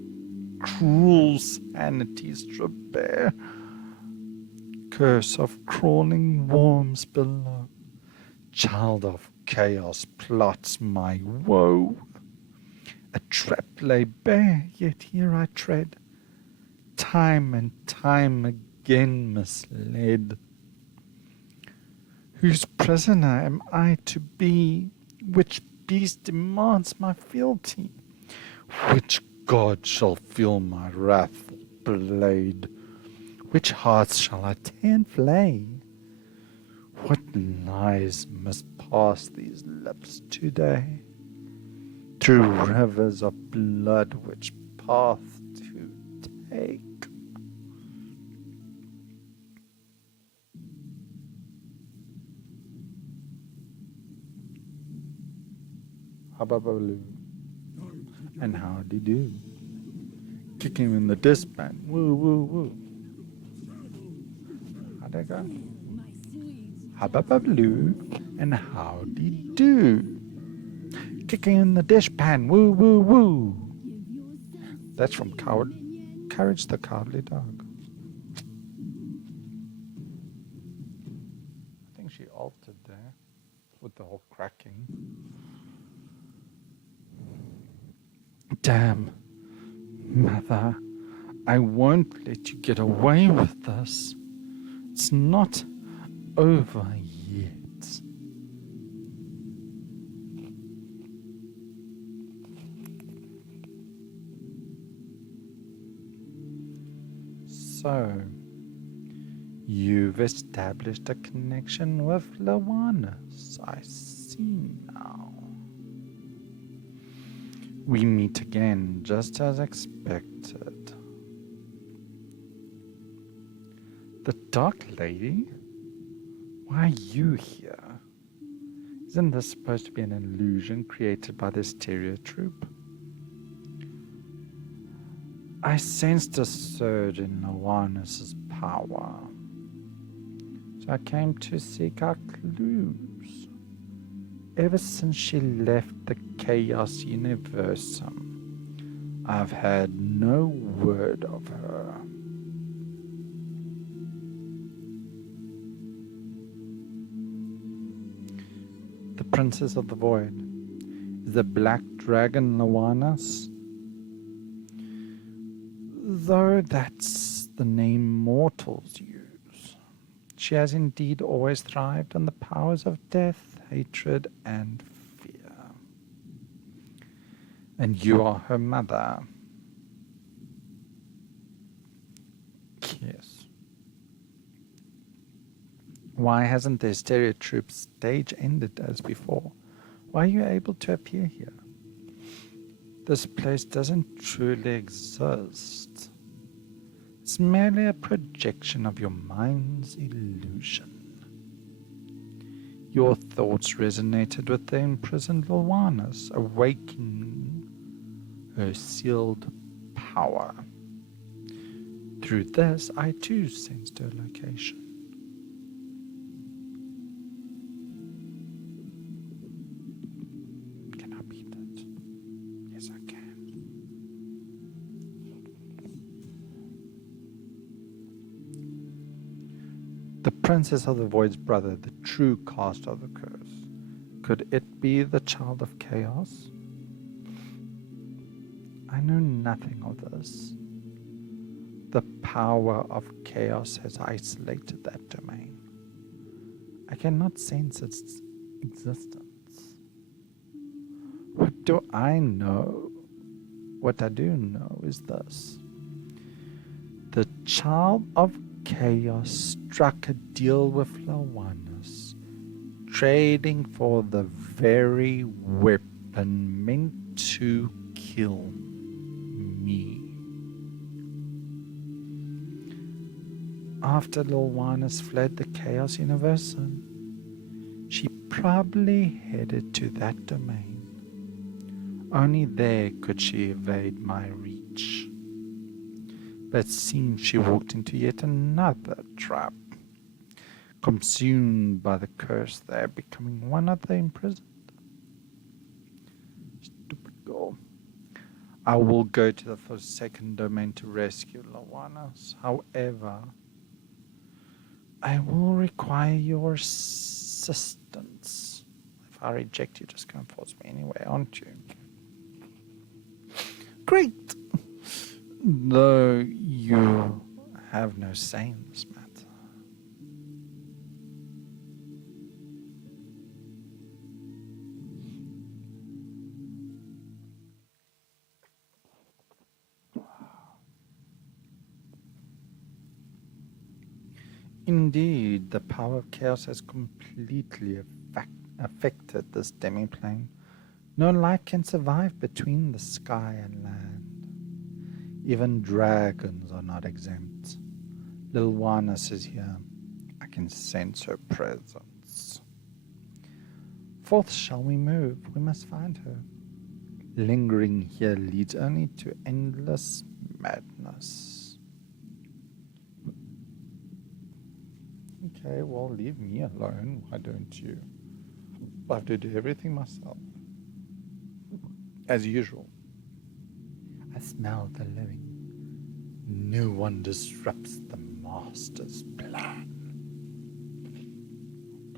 cruel sanity strip bare. Curse of crawling worms below. Child of chaos plots my woe. A trap lay bare, yet here I tread. time and time again misled. Whose prisoner am I to be? Which beast demands my fealty? Which god shall feel my wrathful blade? Which hearts shall I tear and flay? What lies must pass these lips today? Through rivers of blood, which path to take? Hubbubaloo. And howdy do. Kicking in the dishpan. Woo, woo, woo. How'd that go? Hubbubaloo. And howdy do. Kicking in the dishpan. Woo, woo, woo. That's from Courage the Cowardly Dog. I think she altered there with the whole cracking. Damn, Mother, I won't let you get away with this. It's not over yet. So, you've established a connection with Lawanis, I see now. We meet again, just as expected. The Dark Lady? Why are you here? Isn't this supposed to be an illusion created by the Stereo Troop? I sensed a surge in Lawanis' power, so I came to seek out clues. Ever since she left the Chaos Universum, I've had no word of her. The Princess of the Void. Is the Black Dragon Lawanis? Though that's the name mortals use. She has indeed always thrived on the powers of death, hatred, and fear. And you are her mother. Yes. Why hasn't the Stereo Troop stage ended as before? Why are you able to appear here? This place doesn't truly exist. It's merely a projection of your mind's illusion. Your thoughts resonated with the imprisoned Lawanis, awakening her sealed power. Through this, I too sensed her location. Can I beat it? Yes, I can. The Princess of the Void's brother, the true cast of the curse. Could it be the child of chaos? I know nothing of this. The power of chaos has isolated that domain. I cannot sense its existence. What do I know? What I do know is this. The child of chaos struck a deal with Lawanis, trading for the very weapon meant to kill me. After Lawanis fled the Chaos Universum, she probably headed to that domain. Only there could she evade my reach. But it seems she walked into yet another trap. Consumed by the curse there, becoming one of the imprisoned. Stupid girl. I will go to the Forsaken Domain to rescue Lawanis. However, I will require your assistance. If I reject you, just go and force me anyway, aren't you? Great! Though You have no say in this matter. Indeed, the power of chaos has completely affected this demi-plane. No life can survive between the sky and land. Even dragons are not exempt. Little Wanus is here. I can sense her presence. Forth shall we move. We must find her. Lingering here leads only to endless madness. Okay, well, leave me alone. Why don't you? I have to do everything myself. As usual. I smell the living. No one disrupts the master's plan.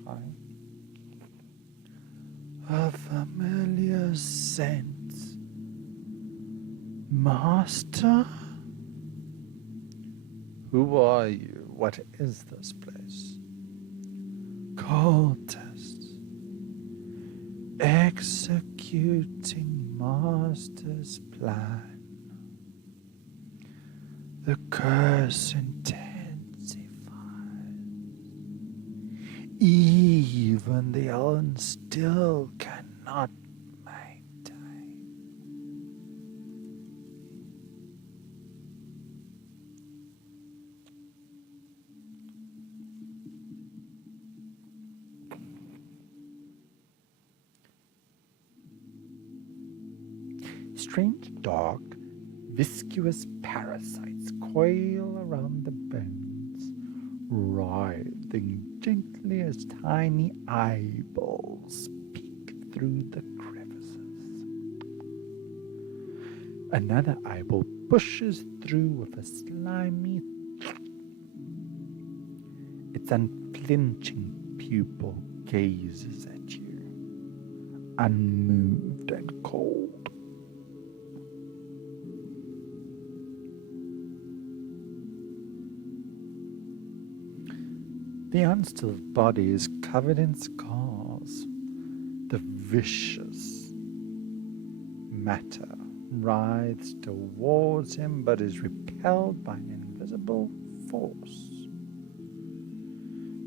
Okay. A familiar scent. Master? Who are you? What is this place? Cultists. Executing master's plan. The curse intensifies. Even the Elven still cannot maintain. Strange, dark, viscous parasites coil around the bones, writhing gently as tiny eyeballs peek through the crevices. Another eyeball pushes through with a slimy, its unflinching pupil gazes at you, unmoved and cold. The unstilled body is covered in scars. The vicious matter writhes towards him but is repelled by an invisible force.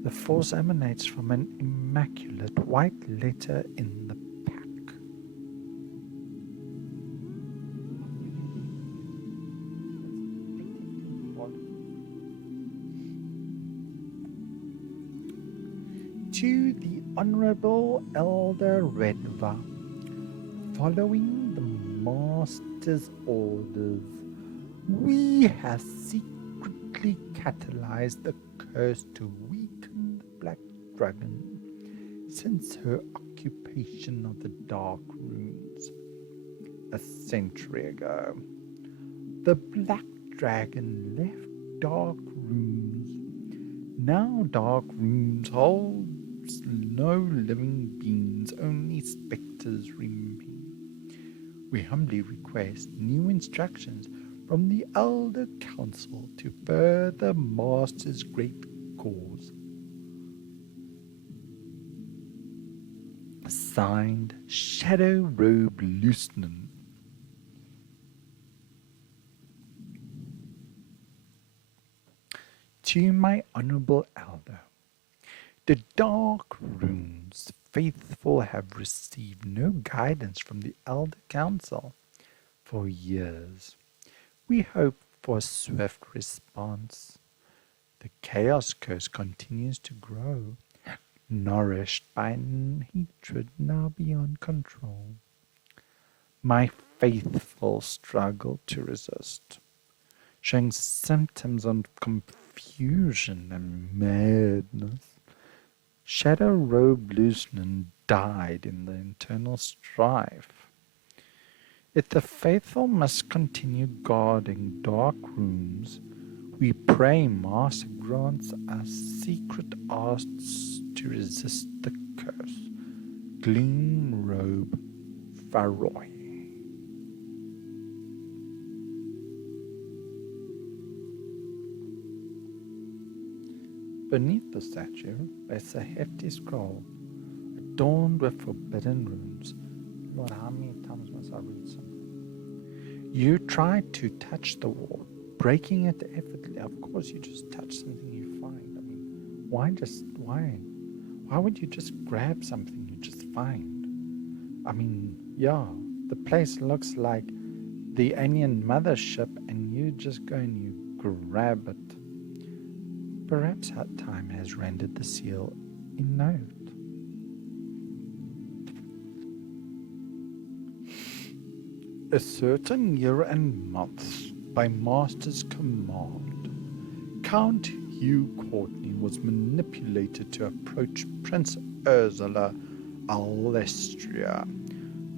The force emanates from an immaculate white letter in the pack. To the Honorable Elder Redva, following the Master's orders, we have secretly catalyzed the curse to weaken the Black Dragon since her occupation of the Dark Runes a century ago. The Black Dragon left Dark Runes. Now Dark Runes hold no living beings, only spectres remain. We humbly request new instructions from the Elder Council to further Master's great cause. Signed, Shadow Robe Lieutenant. To my Honourable Elder, the Dark Runes faithful have received no guidance from the Elder Council for years. We hope for a swift response. The Chaos Curse continues to grow, nourished by an hatred now beyond control. My faithful struggle to resist, showing symptoms of confusion and madness. Shadow Robe Lieutenant died in the internal strife. If the faithful must continue guarding Dark Runes, we pray Master grants us secret arts to resist the curse. Gleam Robe Faroy. Beneath the statue rests a hefty scroll, adorned with forbidden runes. Lord, how many times must I read something? You try to touch the wall, breaking it effortlessly. Of course, you just touch something you find. I mean, why would you just grab something you just find? I mean, yeah, the place looks like the alien mothership, and you just go and you grab it. Perhaps time has rendered the seal inert. A certain year and month, by Master's command, Count Hugh Courtney was manipulated to approach Prince Ursula Alestria.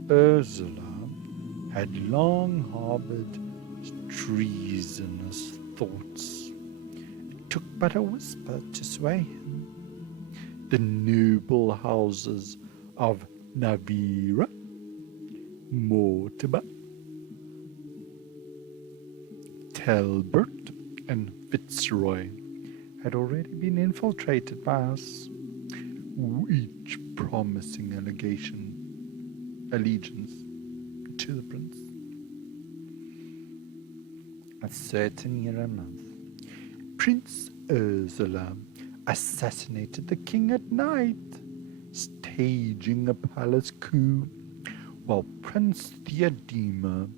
Ursula had long harbored treasonous thoughts. It took but a whisper to sway him. The noble houses of Navira, Mortimer, Talbot, and Fitzroy had already been infiltrated by us, each promising allegiance to the prince. A certain year and month, Prince Ursula assassinated the king at night, staging a palace coup, while Prince Theodema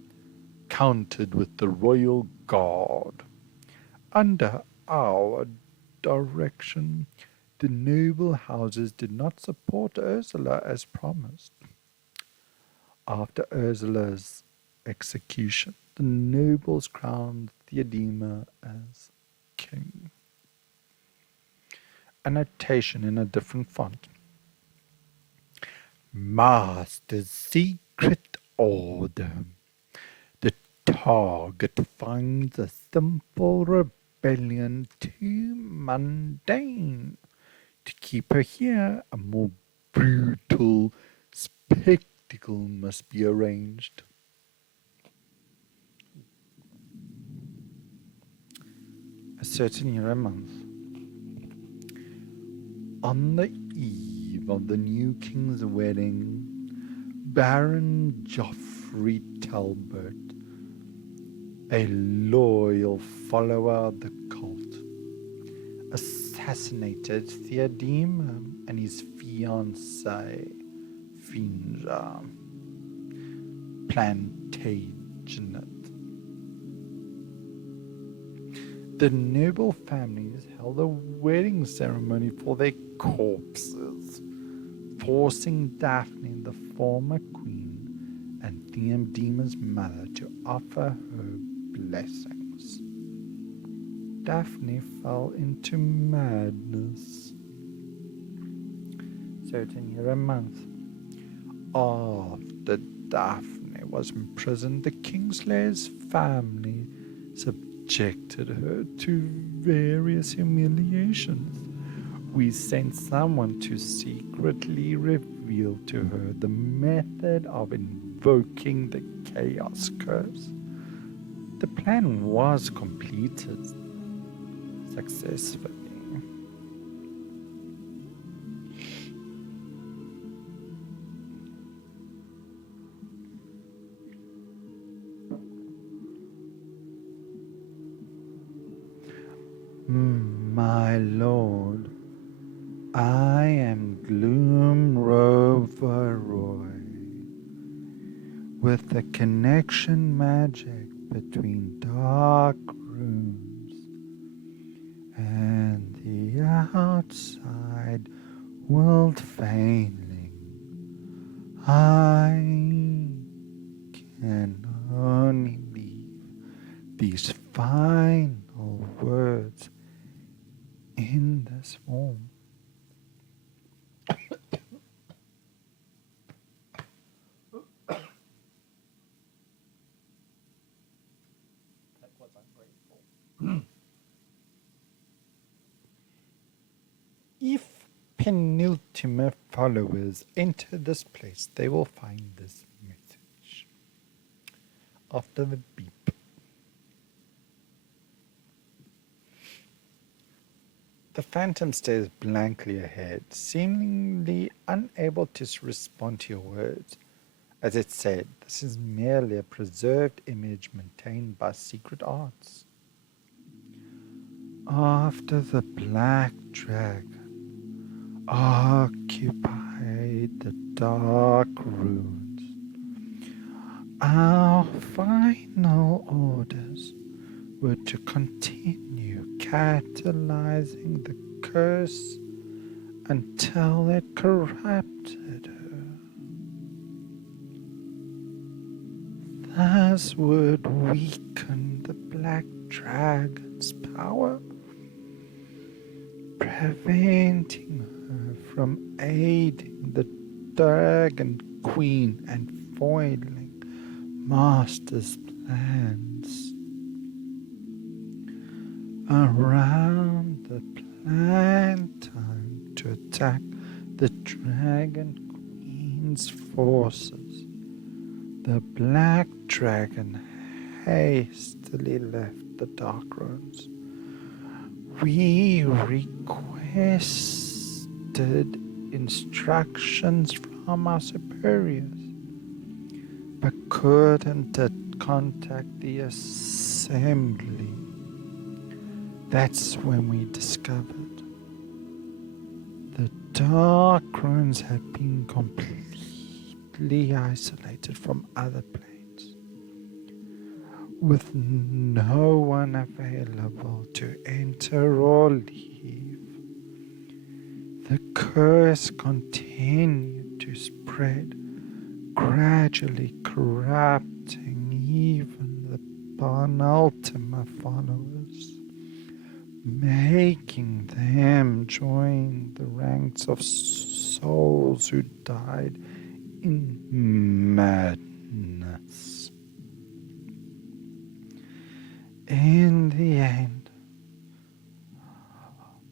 countered with the royal guard. Under our direction, the noble houses did not support Ursula as promised. After Ursula's execution, the nobles crowned Theodema as king. Annotation in a different font. Master's secret order. The target finds a simple rebellion too mundane to keep her here. A more brutal spectacle must be arranged. A certain year and month. On the eve of the new king's wedding, Baron Geoffrey Talbot, a loyal follower of the cult, assassinated Theodema and his fiancée, Finja Plantagenet. The noble families held a wedding ceremony for their corpses, forcing Daphne, the former queen, and Theodema's mother to offer her blessings. Daphne fell into madness. Certain year and month. After Daphne was imprisoned, the Kingslayer's family subjected her to various humiliations. We sent someone to secretly reveal to her the method of invoking the chaos curse. The plan was completed successfully. My lord, I am Gloom Rover Roy, with the connection magic between dark rooms and the outside world failing. I can only leave these final words in this form. That was ungrateful. If penultimate followers enter this place, they will find this message. After the beep. The phantom stares blankly ahead, seemingly unable to respond to your words. As it said, this is merely a preserved image maintained by secret arts. After the black dragon occupied the dark ruins, our final orders were to continue catalyzing the curse until it corrupted her. Thus would weaken the black dragon's power, preventing her from aiding the dragon queen and foiling Master's plans. Around the planned time to attack the dragon queen's forces, the black dragon hastily left the dark rooms. We requested instructions from our superiors, but couldn't contact the assembly. That's when we discovered the dark ruins had been completely isolated from other planes, with no one available to enter or leave. The curse continued to spread, gradually corrupting even the penultimate followers, making them join the ranks of souls who died in madness. In the end,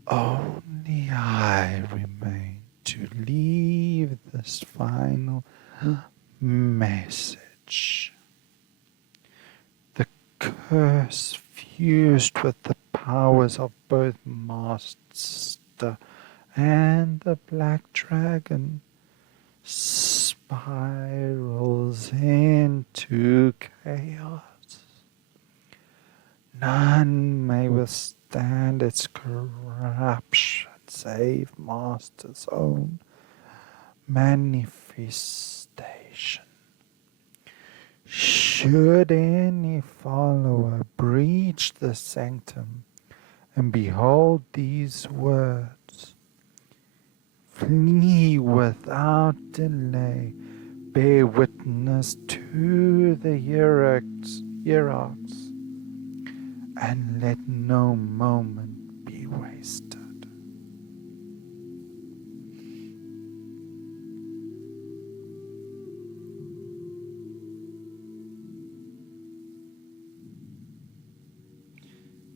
only I remain to leave this final message. The curse fused with the powers of both Master and the Black Dragon spirals into chaos. None may withstand its corruption save Master's own manifestation. Should any follower breach the sanctum and behold these words, flee without delay, bear witness to the hierarchs, and let no moment be wasted.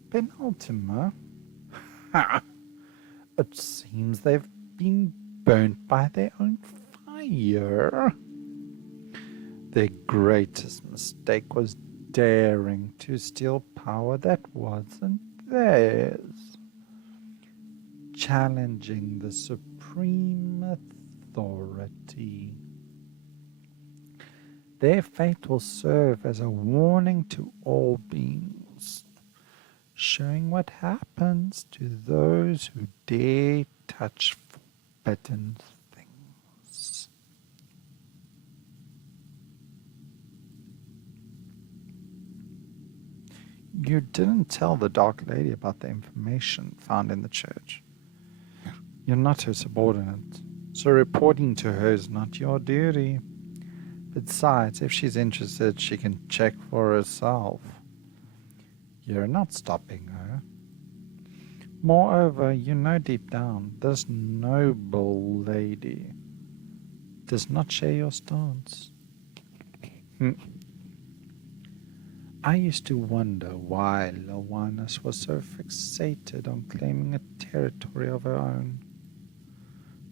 Penultima? It seems they've been burnt by their own fire. Their greatest mistake was daring to steal power that wasn't theirs, challenging the supreme authority. Their fate will serve as a warning to all beings, showing what happens to those who dare touch forbidden things. You didn't tell the Dark Lady about the information found in the church. You're not her subordinate, so reporting to her is not your duty. Besides, if she's interested, she can check for herself. You're not stopping her. Moreover, you know deep down, this noble lady does not share your stance. I used to wonder why Lawanis was so fixated on claiming a territory of her own.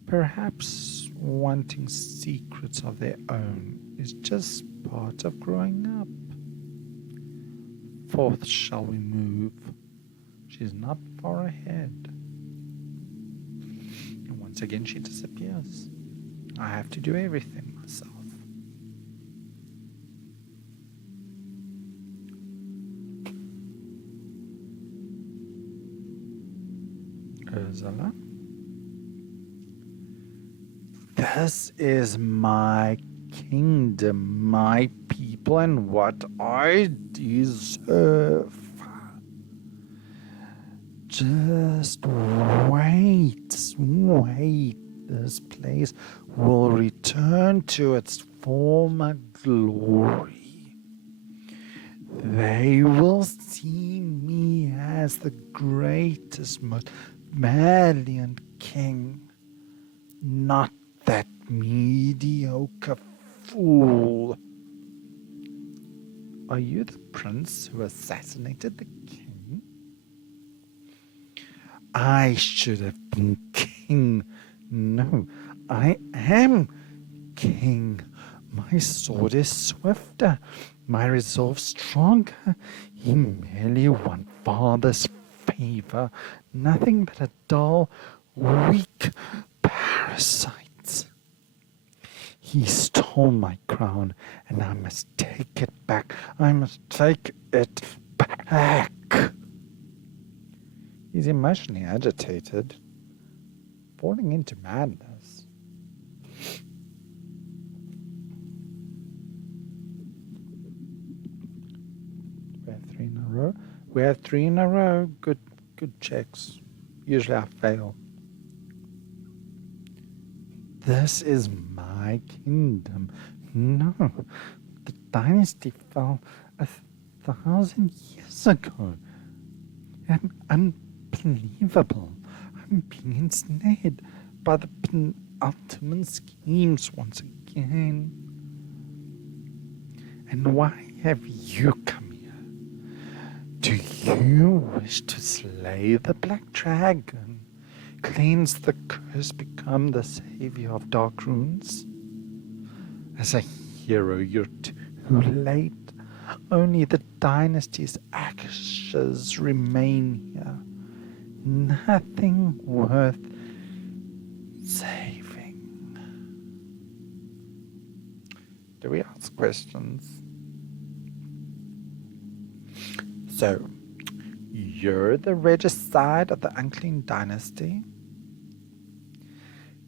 Perhaps wanting secrets of their own is just part of growing up. Forth shall we move. She's not far ahead. once again she disappears. I have to do everything myself. Ursula. This is my kingdom, my people, and what I deserve. Just wait. This place will return to its former glory. They will see me as the greatest, most valiant king, not that mediocre fool. Are you the prince who assassinated the king? I should have been king. No, I am king. My sword is swifter, my resolve stronger. He merely won father's favor, nothing but a dull, weak parasite. He stole my crown, and I must take it back. I must take it back. He's emotionally agitated, falling into madness. We have 3 in a row. We have 3 in a row. Good checks. Usually I fail. This is my kingdom. No, the dynasty fell 1,000 years ago. Unbelievable. I'm being ensnared by the penultimate schemes once again. And why have you come here? Do you wish to slay the black dragon? Cleanse the curse, become the savior of dark runes? As a hero, you're too late. Only the dynasty's ashes remain here. Nothing worth saving. Do we ask questions? So, you're the regicide of the unclean dynasty?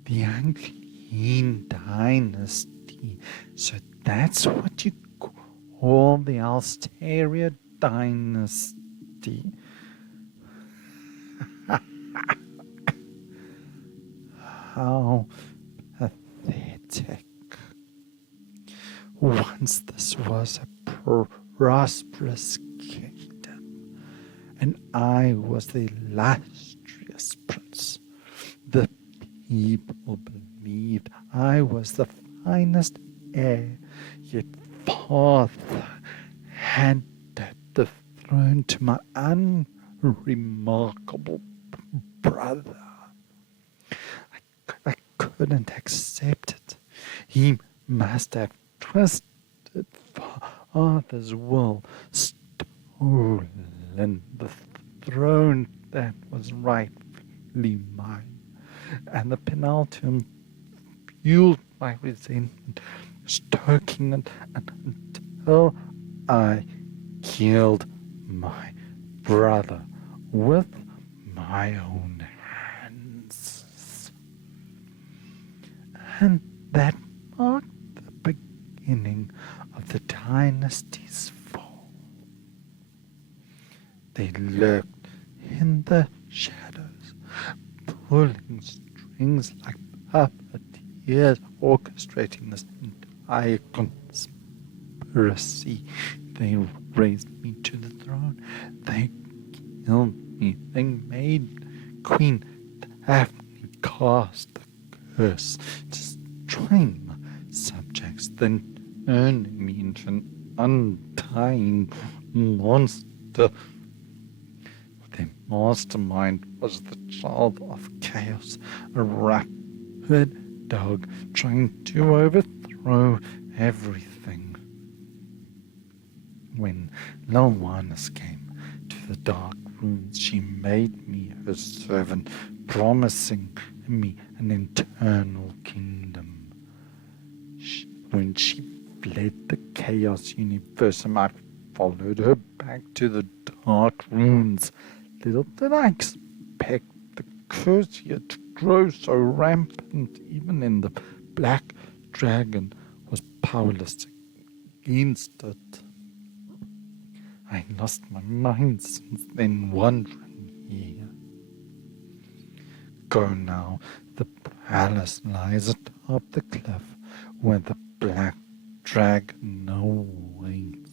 The unclean dynasty. So that's what you call the Alsteria dynasty. How pathetic. Once this was a prosperous kingdom, and I was the illustrious prince. The people believed I was the finest heir, yet father handed the throne to my unremarkable brother. I couldn't accept it. He must have twisted father's will, stolen the throne that was rightfully mine, and the penultimate fueled my resentment, stoking it until I killed my brother with my own hands. And that marked the beginning of the dynasty's fall. They lurked in the shadows, pulling strings like puppeteers, orchestrating this entire conspiracy. They raised me to the throne. They killed me. They made Queen Daphne cast the curse, destroying my subjects, then turning me into an undying monster. Their mastermind was the child of chaos, a rabid dog trying to overthrow everything. When Lilwanus came to the dark ruins, she made me her servant, promising me an eternal kingdom. When she fled the chaos universum, I followed her back to the dark ruins. Little did I expect the curse here to grow so rampant, even in the black dragon was powerless against it. I lost my mind since then, wandering here. Go now, the palace lies atop the cliff, where the black dragon awaits.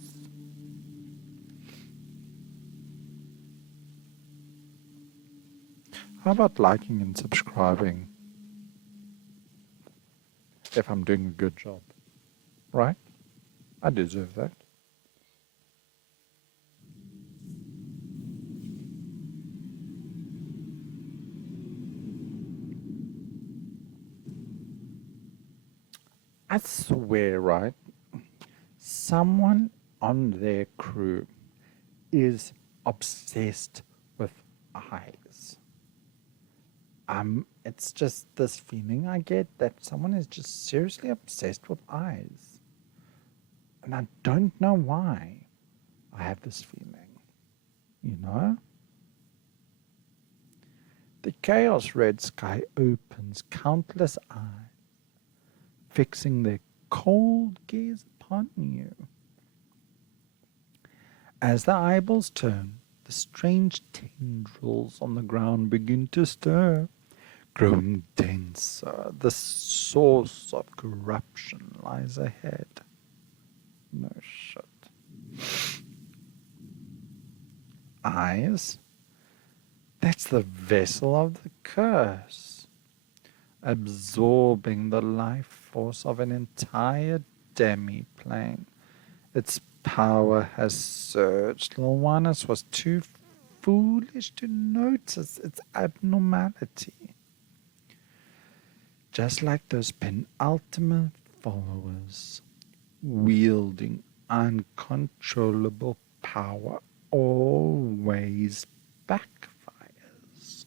How about liking and subscribing if I'm doing a good job? Right? I deserve that. I swear, right? Someone on their crew is obsessed with eyes. It's just this feeling I get that someone is just seriously obsessed with eyes. And I don't know why I have this feeling, you know? The chaos red sky opens countless eyes, fixing their cold gaze upon you. As the eyeballs turn, the strange tendrils on the ground begin to stir, growing denser. The source of corruption lies ahead. No shit. Eyes? That's the vessel of the curse, absorbing the life force of an entire demi-plane. Its power has surged. Lilwanus was too foolish to notice its abnormality. Just like those penultimate followers, wielding uncontrollable power always backfires.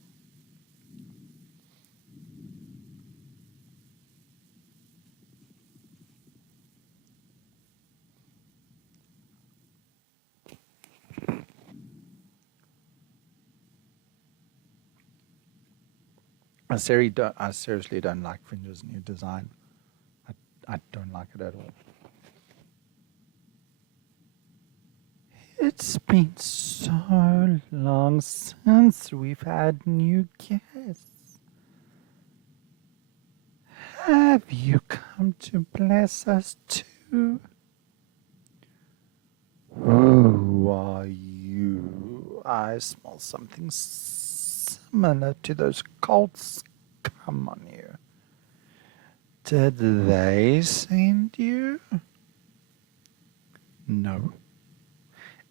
I seriously don't like Finger's new design. I don't like it at all. It's been so long since we've had new guests. Have you come to bless us too? Who are you? I smell something similar to those cults come on you. Did they send you? No.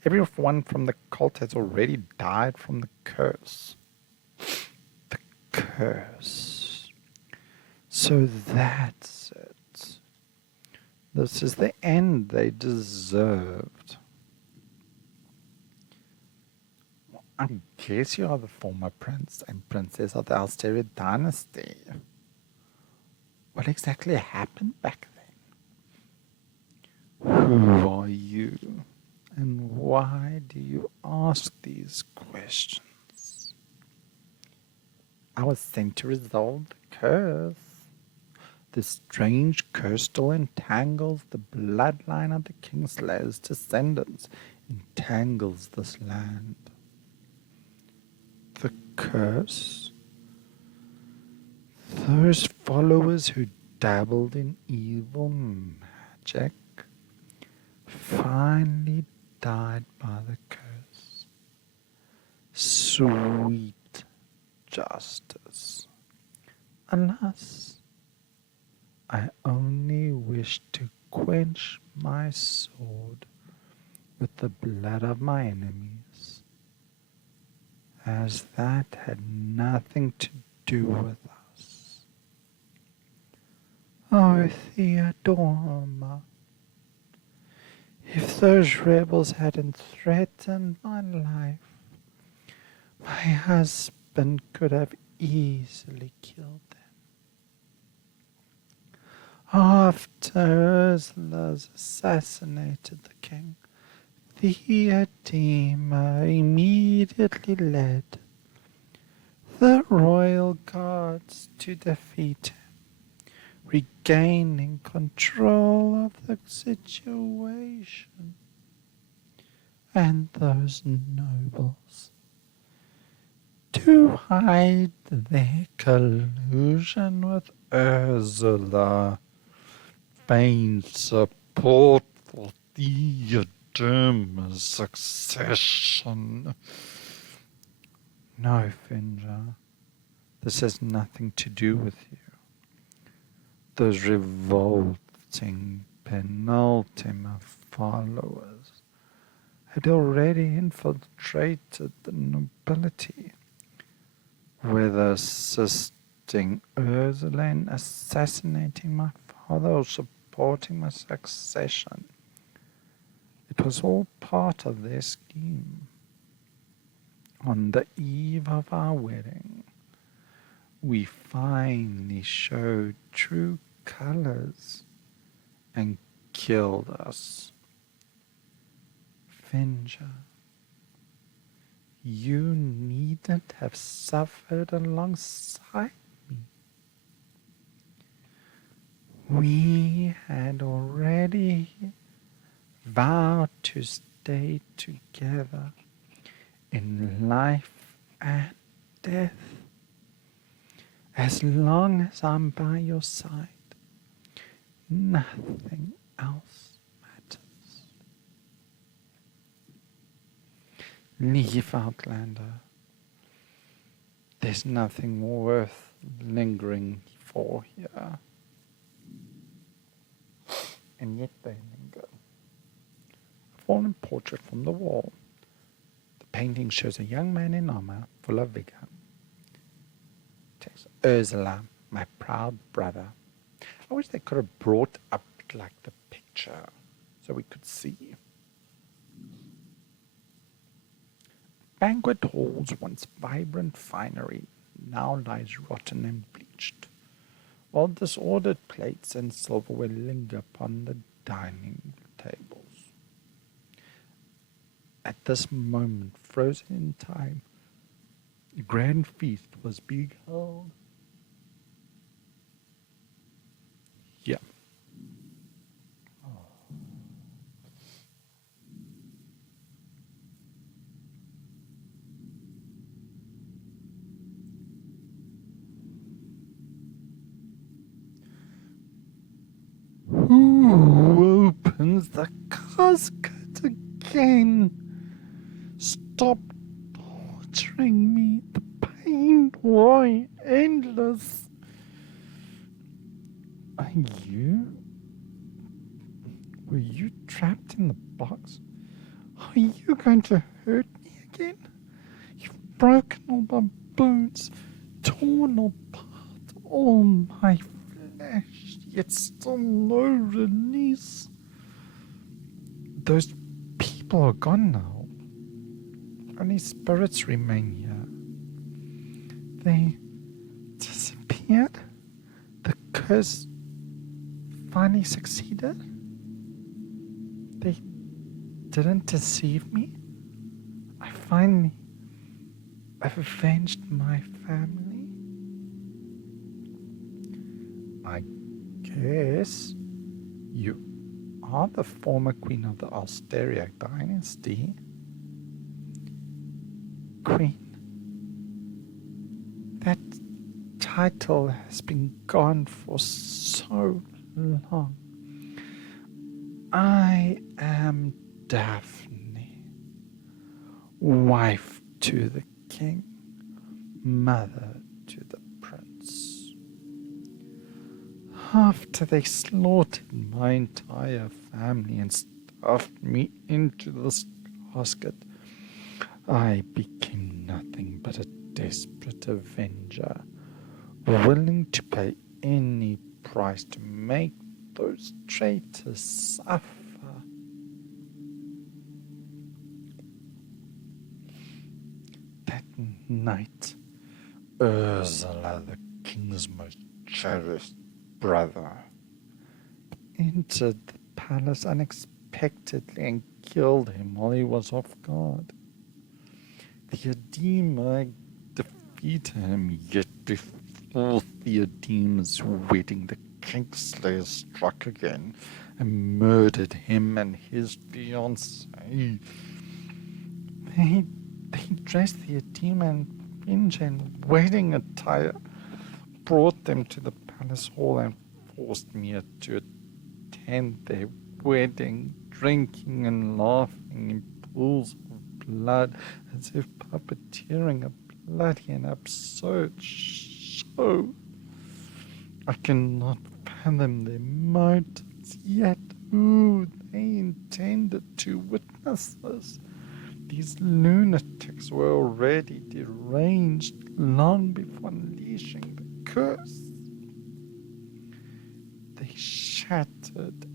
Everyone from the cult has already died from the curse. The curse. So that's it. This is the end they deserved. I guess you are the former prince and princess of the Alsteria dynasty. What exactly happened back then? Who are you? And why do you ask these questions? I was sent to resolve the curse. This strange curse still entangles the bloodline of the Kingslayer's descendants, entangles this land. The curse? Those followers who dabbled in evil magic finally died by the curse. Sweet justice. Alas, I only wish to quench my sword with the blood of my enemies, as that had nothing to do with us. Oh, Theodorma, if those rebels hadn't threatened my life, my husband could have easily killed them. After Ursula's assassinated the king, Theodema immediately led the royal guards to defeat him, regaining control of the situation. And those nobles, to hide their collusion with Ursula, feigned support for Theodema's succession. No, Finja, this has nothing to do with you. Those revolting penultimate followers had already infiltrated the nobility, whether assisting Ursula in assassinating my father or supporting my succession. It was all part of their scheme. On the eve of our wedding, we finally showed true colors and killed us. Finja, you needn't have suffered alongside me. We had already vowed to stay together in life and death. As long as I'm by your side, nothing else matters. Leave, Outlander. There's nothing worth lingering for here. And yet they linger. A fallen portrait from the wall. The painting shows a young man in armor, full of vigor. Text, Ursula, my proud brother. I wish they could have brought up like the picture so we could see. Banquet halls, once vibrant finery, now lies rotten and bleached, while disordered plates and silverware linger upon the dining tables. At this moment, frozen in time, a grand feast was being held. Yeah. Who opens the casket again? Stop torturing me. The pain, why endless? Are you? Were you trapped in the box? Are you going to hurt me again? You've broken all my bones, torn apart all my flesh, yet still no release. Those people are gone now. Only spirits remain here. They disappeared. The curse finally succeeded. They didn't deceive me. I've avenged my family. I guess you are the former queen of the Alsteriac dynasty. Queen. That title has been gone for so long. I am Daphne, wife to the king, mother to the prince. After they slaughtered my entire family and stuffed me into this casket, I became nothing but a desperate avenger, willing to pay any price to make those traitors suffer. That night, Ursula, the king's most cherished brother, entered the palace unexpectedly and killed him while he was off guard. Theodema defeated him, yet before Theodema's wedding, the Kingslayer struck again and murdered him and his fiancée. They dressed Theodema in fringe and wedding attire, brought them to the palace hall and forced me to attend their wedding, drinking and laughing in pools of blood as if puppeteering a bloody and absurd show. I cannot fathom their motives, yet who they intended to witness this. These lunatics were already deranged long before unleashing the curse. They shattered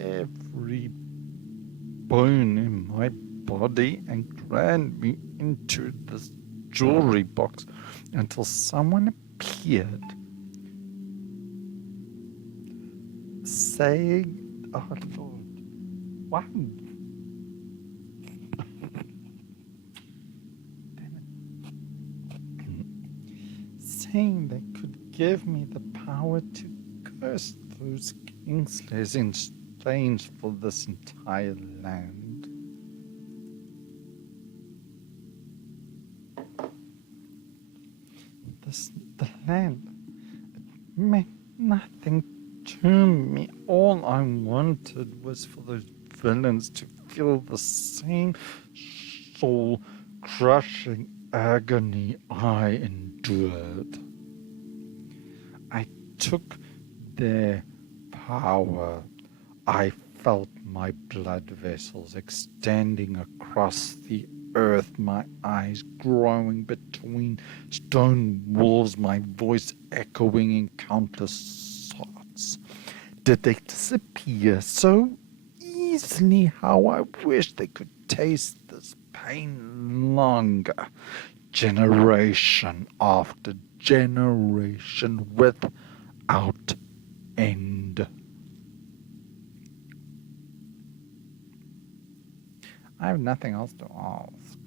every bone in my body and crammed me into this jewelry box until someone appeared, saying, "Oh Lord, why?" Saying they could give me the power to curse those Kingslayers in exchange for this entire land. The land, it meant nothing to me. All I wanted was for those villains to feel the same soul-crushing agony I endured. I took their power. I felt my blood vessels extending across the earth, my eyes growing between stone walls, my voice echoing in countless thoughts. Did they disappear so easily? How I wish they could taste this pain longer, generation after generation, without end. I have nothing else to ask.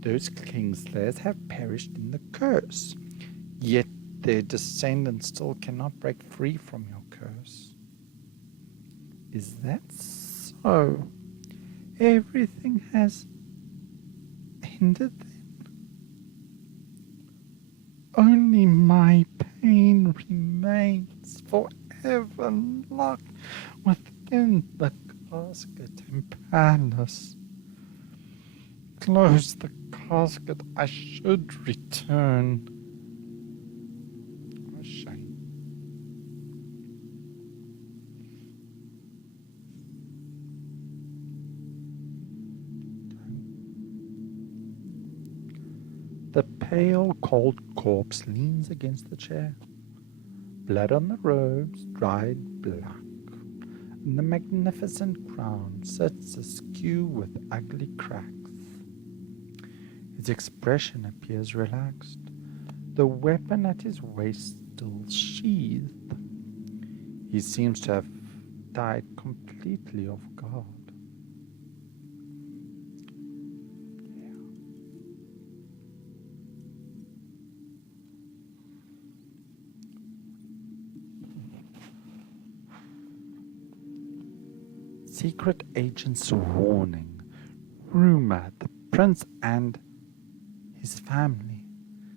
Those Kingslayers have perished in the curse, yet their descendants still cannot break free from your curse. Is that so? Everything has ended then? Only my pain remains forever locked within the casket and palace. Close the casket, I should return. What a shame. The pale, cold corpse leans against the chair. Blood on the robes, dried black. And the magnificent crown sits askew with ugly cracks. His expression appears relaxed, the weapon at his waist still sheathed. He seems to have died completely off guard. Secret agent's warning. Rumor, the prince and his family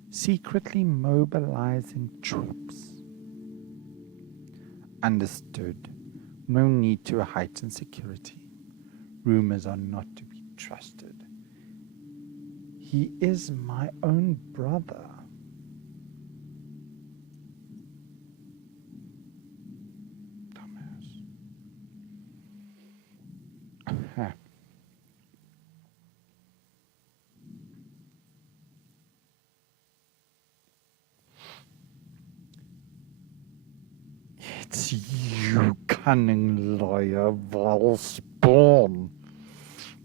secretly mobilizing troops. Understood. No need to heighten security. Rumors are not to be trusted. He is my own brother. It's you, cunning lawyer, vile spawn.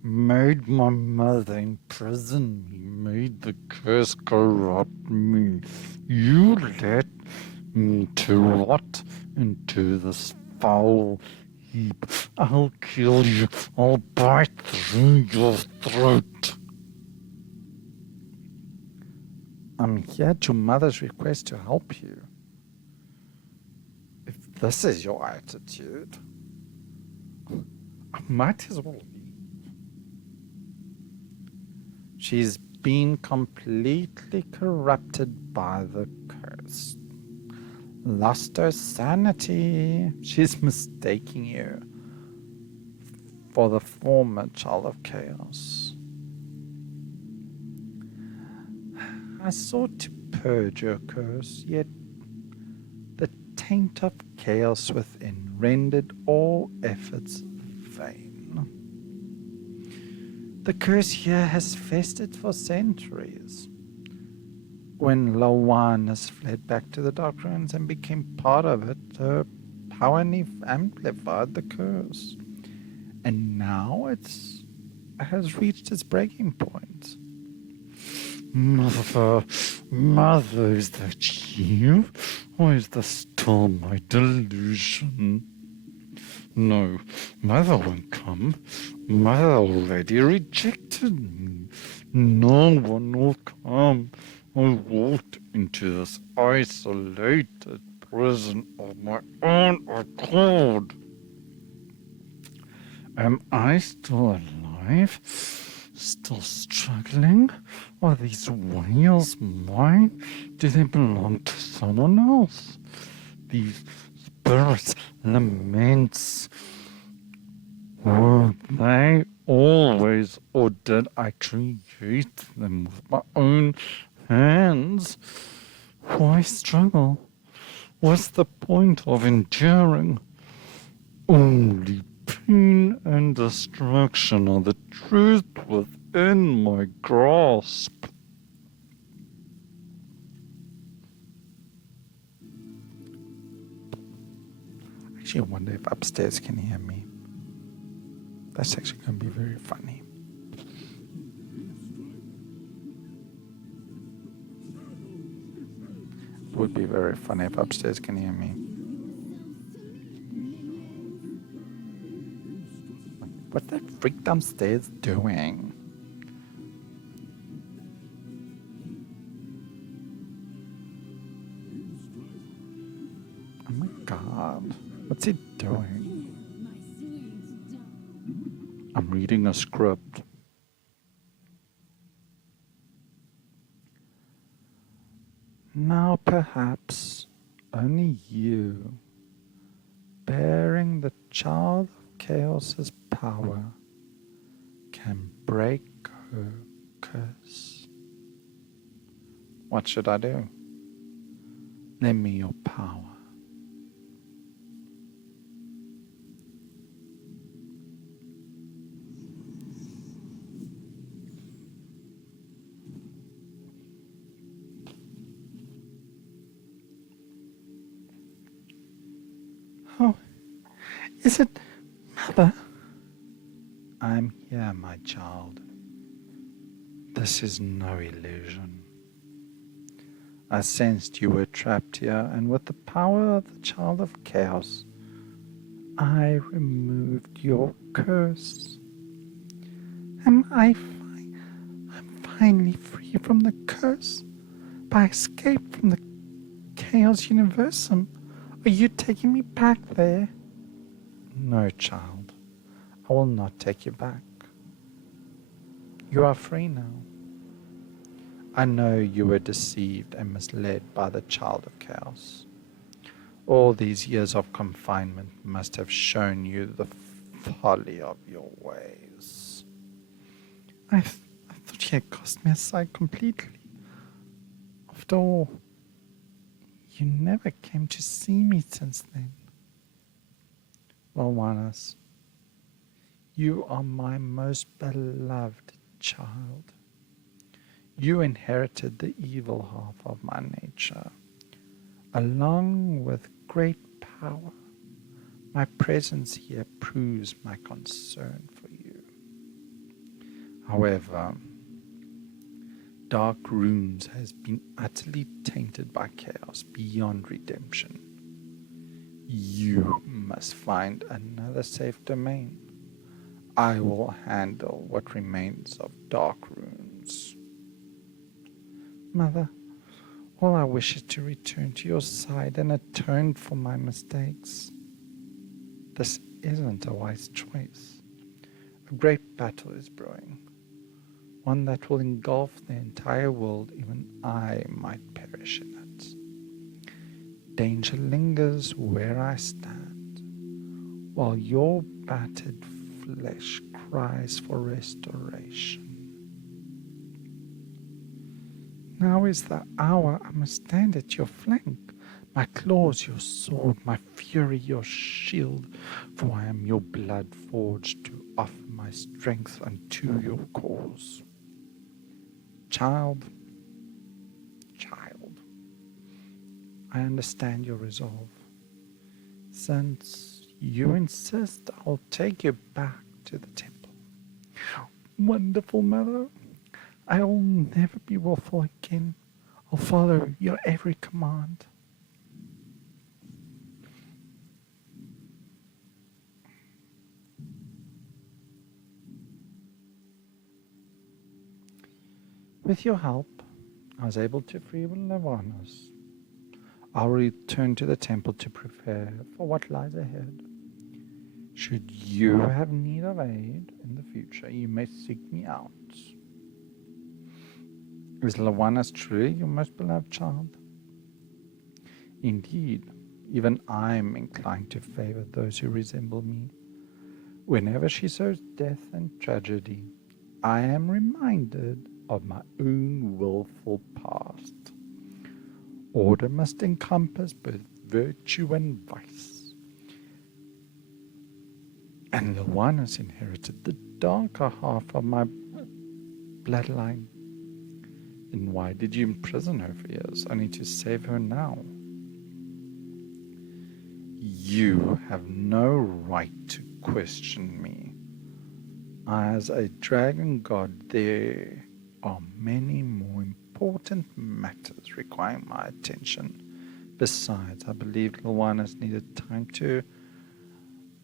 Made my mother imprison me, made the curse corrupt me. You let me to rot into this foul heap. I'll kill you. I'll bite through your throat. I'm here at your mother's request to help you. If this is your attitude, I might as well leave. She's been completely corrupted by the curse. Lost her sanity. She's mistaking you for the former child of chaos. I sought to purge your curse, yet the taint of chaos within rendered all efforts vain. The curse here has festered for centuries. When Lawanas fled back to the Dark Ruins and became part of it, her power amplified the curse. And now it has reached its breaking point. Mother, is that you? Or is this still my delusion? No, Mother won't come. Mother already rejected me. No one will come. I walked into this isolated prison of my own accord. Am I still alive? Still struggling? Are these whales mine? Do they belong to someone else? These spirits' laments, were they always, or did I create them with my own hands? Why struggle? What's the point of enduring? Only pain and destruction are the truth within my grasp. Actually, I wonder if upstairs can hear me. That's actually going to be very funny. It would be very funny if upstairs can hear me. What's that freak downstairs doing? Oh my god. What's he doing? I'm reading a script. Now perhaps only you, bearing the child of chaos's power, can break her curse. What should I do? Lend me your power. Oh, is it Mother? I'm here, my child. This is no illusion. I sensed you were trapped here, and with the power of the child of chaos, I removed your curse. I'm finally free from the curse. But I escaped from the chaos universum. Are you taking me back there? No, child. I will not take you back. You are free now. I know you were deceived and misled by the child of chaos. All these years of confinement must have shown you the folly of your ways. I thought you had cast me aside completely. After all, you never came to see me since then. Well, Juanas, you are my most beloved child. You inherited the evil half of my nature. Along with great power, my presence here proves my concern for you. However, Dark Runes has been utterly tainted by chaos beyond redemption. You must find another safe domain. I will handle what remains of Dark Runes. Mother, all I wish is to return to your side and atone for my mistakes. This isn't a wise choice. A great battle is brewing, one that will engulf the entire world. Even I might perish in it. Danger lingers where I stand, while your battered flesh cries for restoration. Now is the hour. I must stand at your flank. My claws your sword, my fury your shield, for I am your blood forged to offer my strength unto your cause. Child, I understand your resolve. Since you insist, I'll take you back to the temple. Wonderful mother, I will never be willful again. I'll follow your every command. With your help, I was able to free Levanos. I'll return to the temple to prepare for what lies ahead. Should you have need of aid in the future, you may seek me out. Is Levanos truly your most beloved child? Indeed, even I'm inclined to favor those who resemble me. Whenever she sows death and tragedy, I am reminded of my own willful past. Order must encompass both virtue and vice. And Levanos inherited the darker half of my bloodline. Then why did you imprison her for years, only to save her now? You have no right to question me. As a dragon god, there are many more important matters requiring my attention. Besides, I believe Levanos needed time to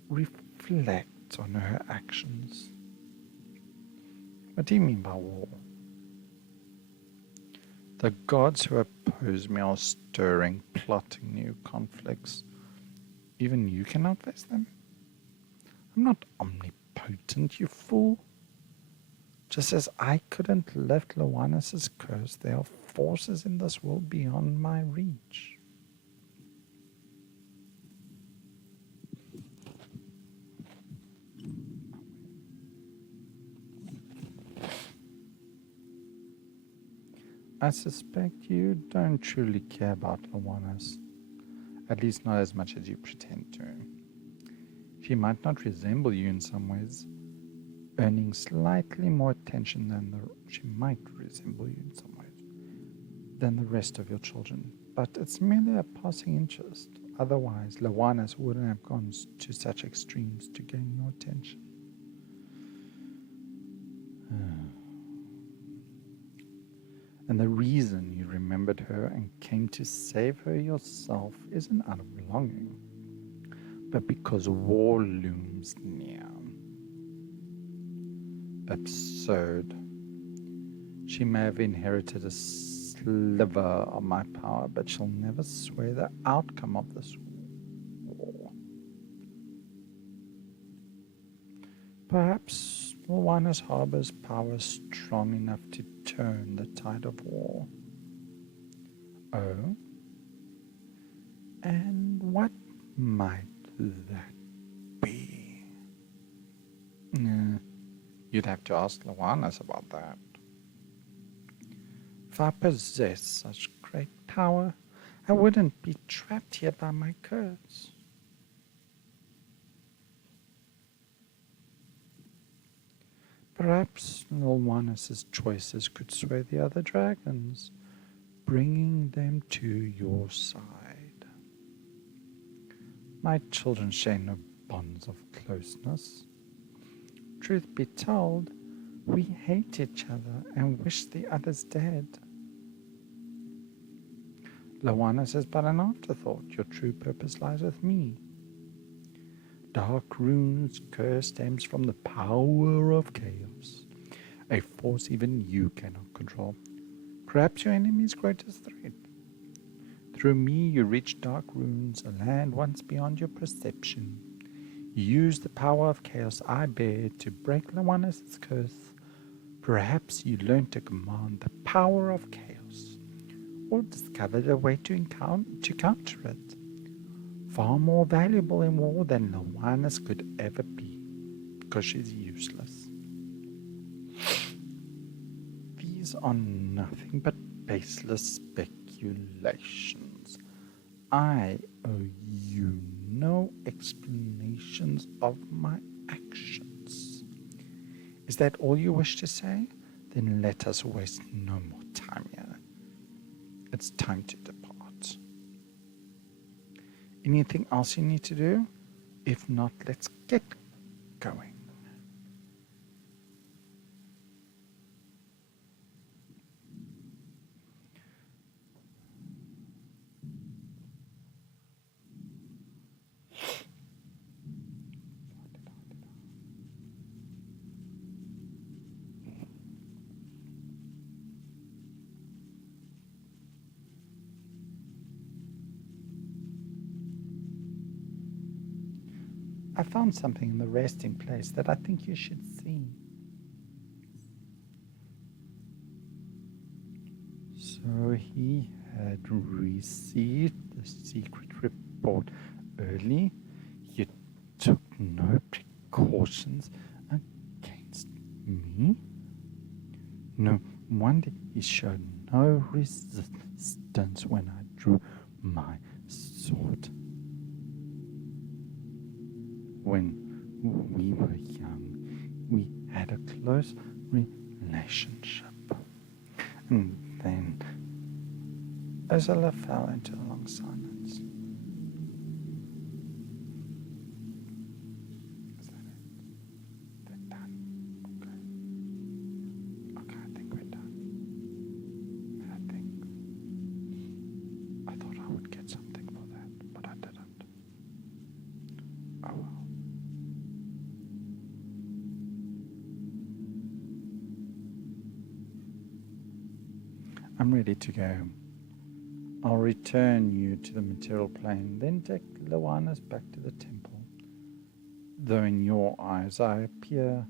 reflect on her actions. What do you mean by war? The gods who oppose me are stirring, plotting new conflicts. Even you cannot face them? I'm not omnipotent, you fool. Just as I couldn't lift Levanos' curse, there are forces in this world beyond my reach. I suspect you don't truly care about Levanos, at least not as much as you pretend to. She might not resemble you in some ways, earning slightly more attention she might resemble you in some ways than the rest of your children, but it's merely a passing interest. Otherwise, Levanos wouldn't have gone to such extremes to gain your attention. And the reason you remembered her and came to save her yourself isn't out of longing, but because war looms near. Absurd. She may have inherited a sliver of my power, but she'll never sway the outcome of this war. Perhaps Levanos harbors power strong enough to turn the tide of war. Oh? And what might that be? You'd have to ask Levanos about that. If I possessed such great power, I wouldn't be trapped here by my curse. Perhaps Levanos' choices could sway the other dragons, bringing them to your side. My children share no bonds of closeness. Truth be told, We hate each other and wish the others dead. Loana says, but an afterthought. Your true purpose lies with me. Dark Rune's curse stems from the power of chaos, a force even you cannot control. Perhaps your enemy's greatest threat. Through me you reach Dark Runes, a land once beyond your perception. You use the power of chaos I bear to break Loana's curse. Perhaps you learn to command the power of chaos, or discovered a way to counter it. Far more valuable in war than Loana's could ever be, because she's useless. These are nothing but baseless speculations. I owe you no explanations of my actions. Is that all you wish to say? Then let us waste no more time here. It's time to depart. Anything else you need to do? If not, let's get going. I found something in the resting place that I think you should see. So he had received the secret report early. He took no precautions against me. No wonder he showed no resistance when I drew my sword. When we were young, we had a close relationship. And then Ursula fell into a long silence. Is that it? They're done. Okay. Okay, I think we're done. I thought I would get something for that, but I didn't. Oh well. I'm ready to go. I'll return you to the material plane, then take Loana's back to the temple. Though in your eyes I appear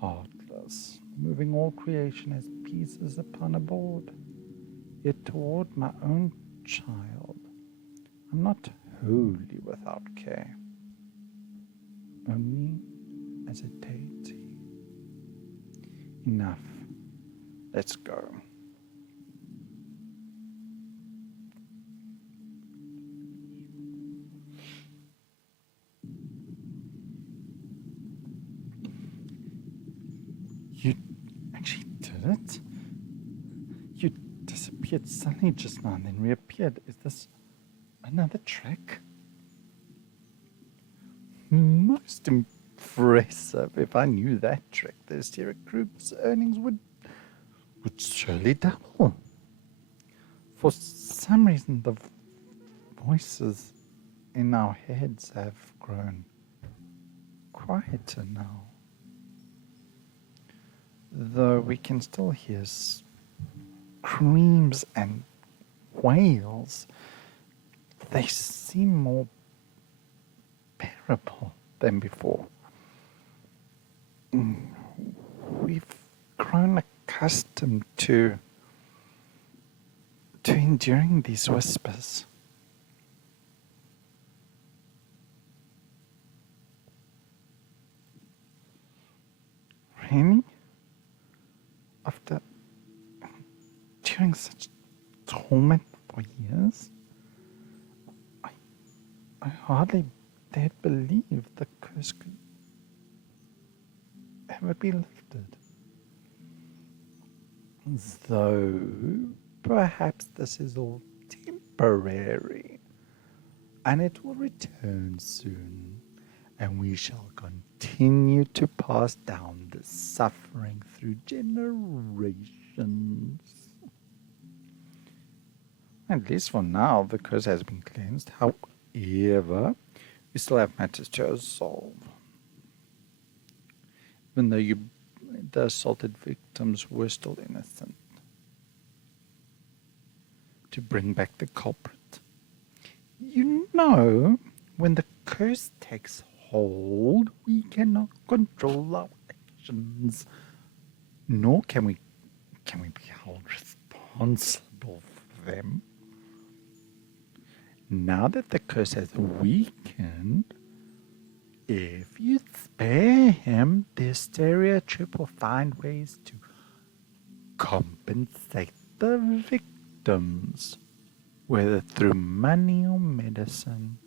heartless, moving all creation as pieces upon a board. Yet toward my own child, I'm not wholly without care, only as a deity. Enough. Let's go. You actually did it? You disappeared suddenly just now and then reappeared. Is this another trick? Most impressive. If I knew that trick, the Hysteric Group's earnings would surely double. For some reason, the voices in our heads have grown quieter now. Though we can still hear screams and wails, they seem more bearable than before. We've grown accustomed to enduring these whispers. Really? After enduring such torment for years, I hardly dared believe the curse could ever be lifted. Though perhaps this is all temporary, and it will return soon, and we shall continue to pass down the suffering through generations. At least for now, the curse has been cleansed. However, we still have matters to solve. Even though the assaulted victims were still innocent. To bring back the culprit. You know, when the curse takes hold, we cannot control our actions. Nor can we be held responsible for them. Now that the curse has weakened, if you spare him, the stereotype will find ways to compensate the victims. Whether through money or medicine,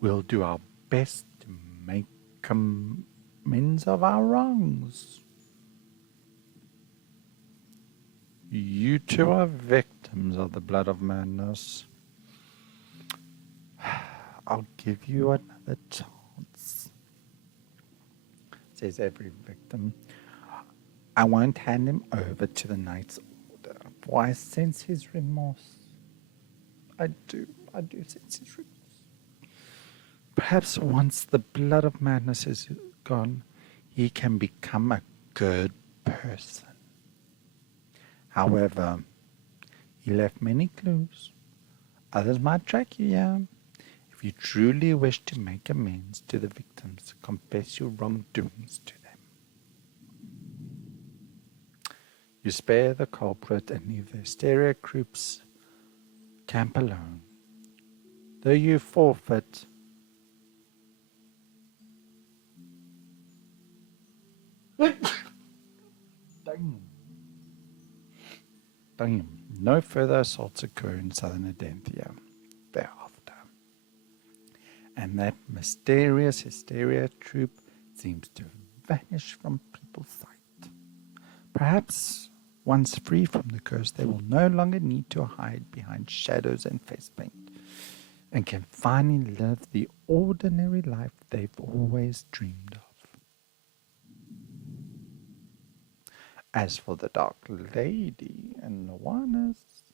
we'll do our best to make amends of our wrongs. You two are victims of the blood of madness. I'll give you another chance, says every victim. I won't hand him over to the Knight's Order, for I sense his remorse. I do sense his remorse. Perhaps once the blood of madness is gone, he can become a good person. However, he left many clues. Others might track you, yeah. If you truly wish to make amends to the victims, confess your wrongdoings to them. You spare the culprit and leave the stereo groups camp alone. Though you forfeit no further assaults occur in southern Adenthia thereafter. And that mysterious hysteria troop seems to vanish from people's sight. Perhaps once free from the curse, they will no longer need to hide behind shadows and face paint, and can finally live the ordinary life they've always dreamed of. As for the Dark Lady and Noanas,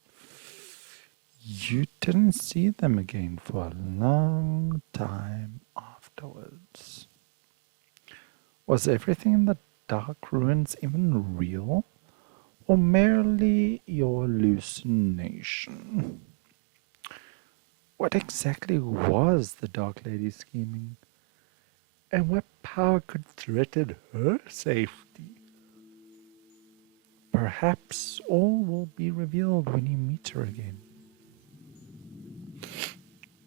you didn't see them again for a long time afterwards. Was everything in the dark ruins even real, or merely your hallucination? What exactly was the Dark Lady scheming, and what power could threaten her safety? Perhaps all will be revealed when you meet her again.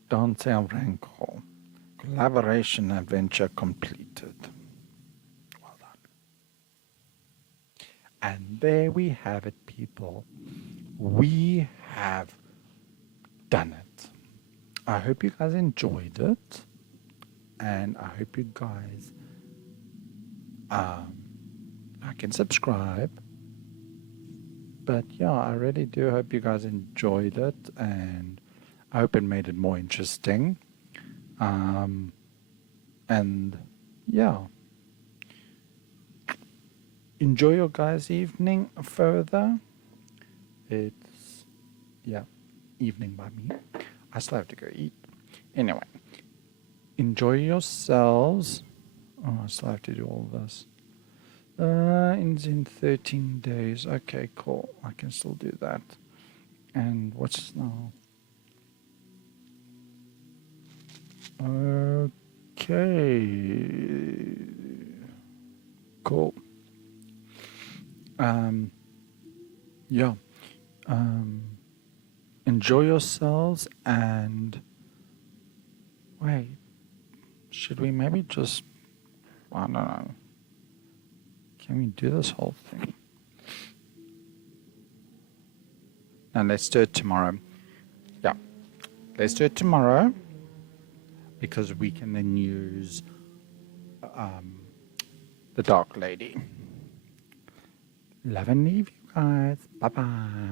Dante Rankle. Collaboration adventure completed. Well done. And there we have it, people. We have done it. I hope you guys enjoyed it. And I hope you guys like and subscribe. But yeah, I really do hope you guys enjoyed it, and I hope it made it more interesting. And yeah, enjoy your guys' evening further. It's evening by me. I still have to go eat. Anyway, enjoy yourselves. Oh, I still have to do all this. Ends in 13 days. Okay, cool. I can still do that. And what's now? Okay. Cool. Yeah. Enjoy yourselves, and wait, should we maybe just, I don't know. Can we do this whole thing? No, let's do it tomorrow. Yeah, let's do it tomorrow, because we can then use the Dark Lady. Love and leave you guys. Bye-bye.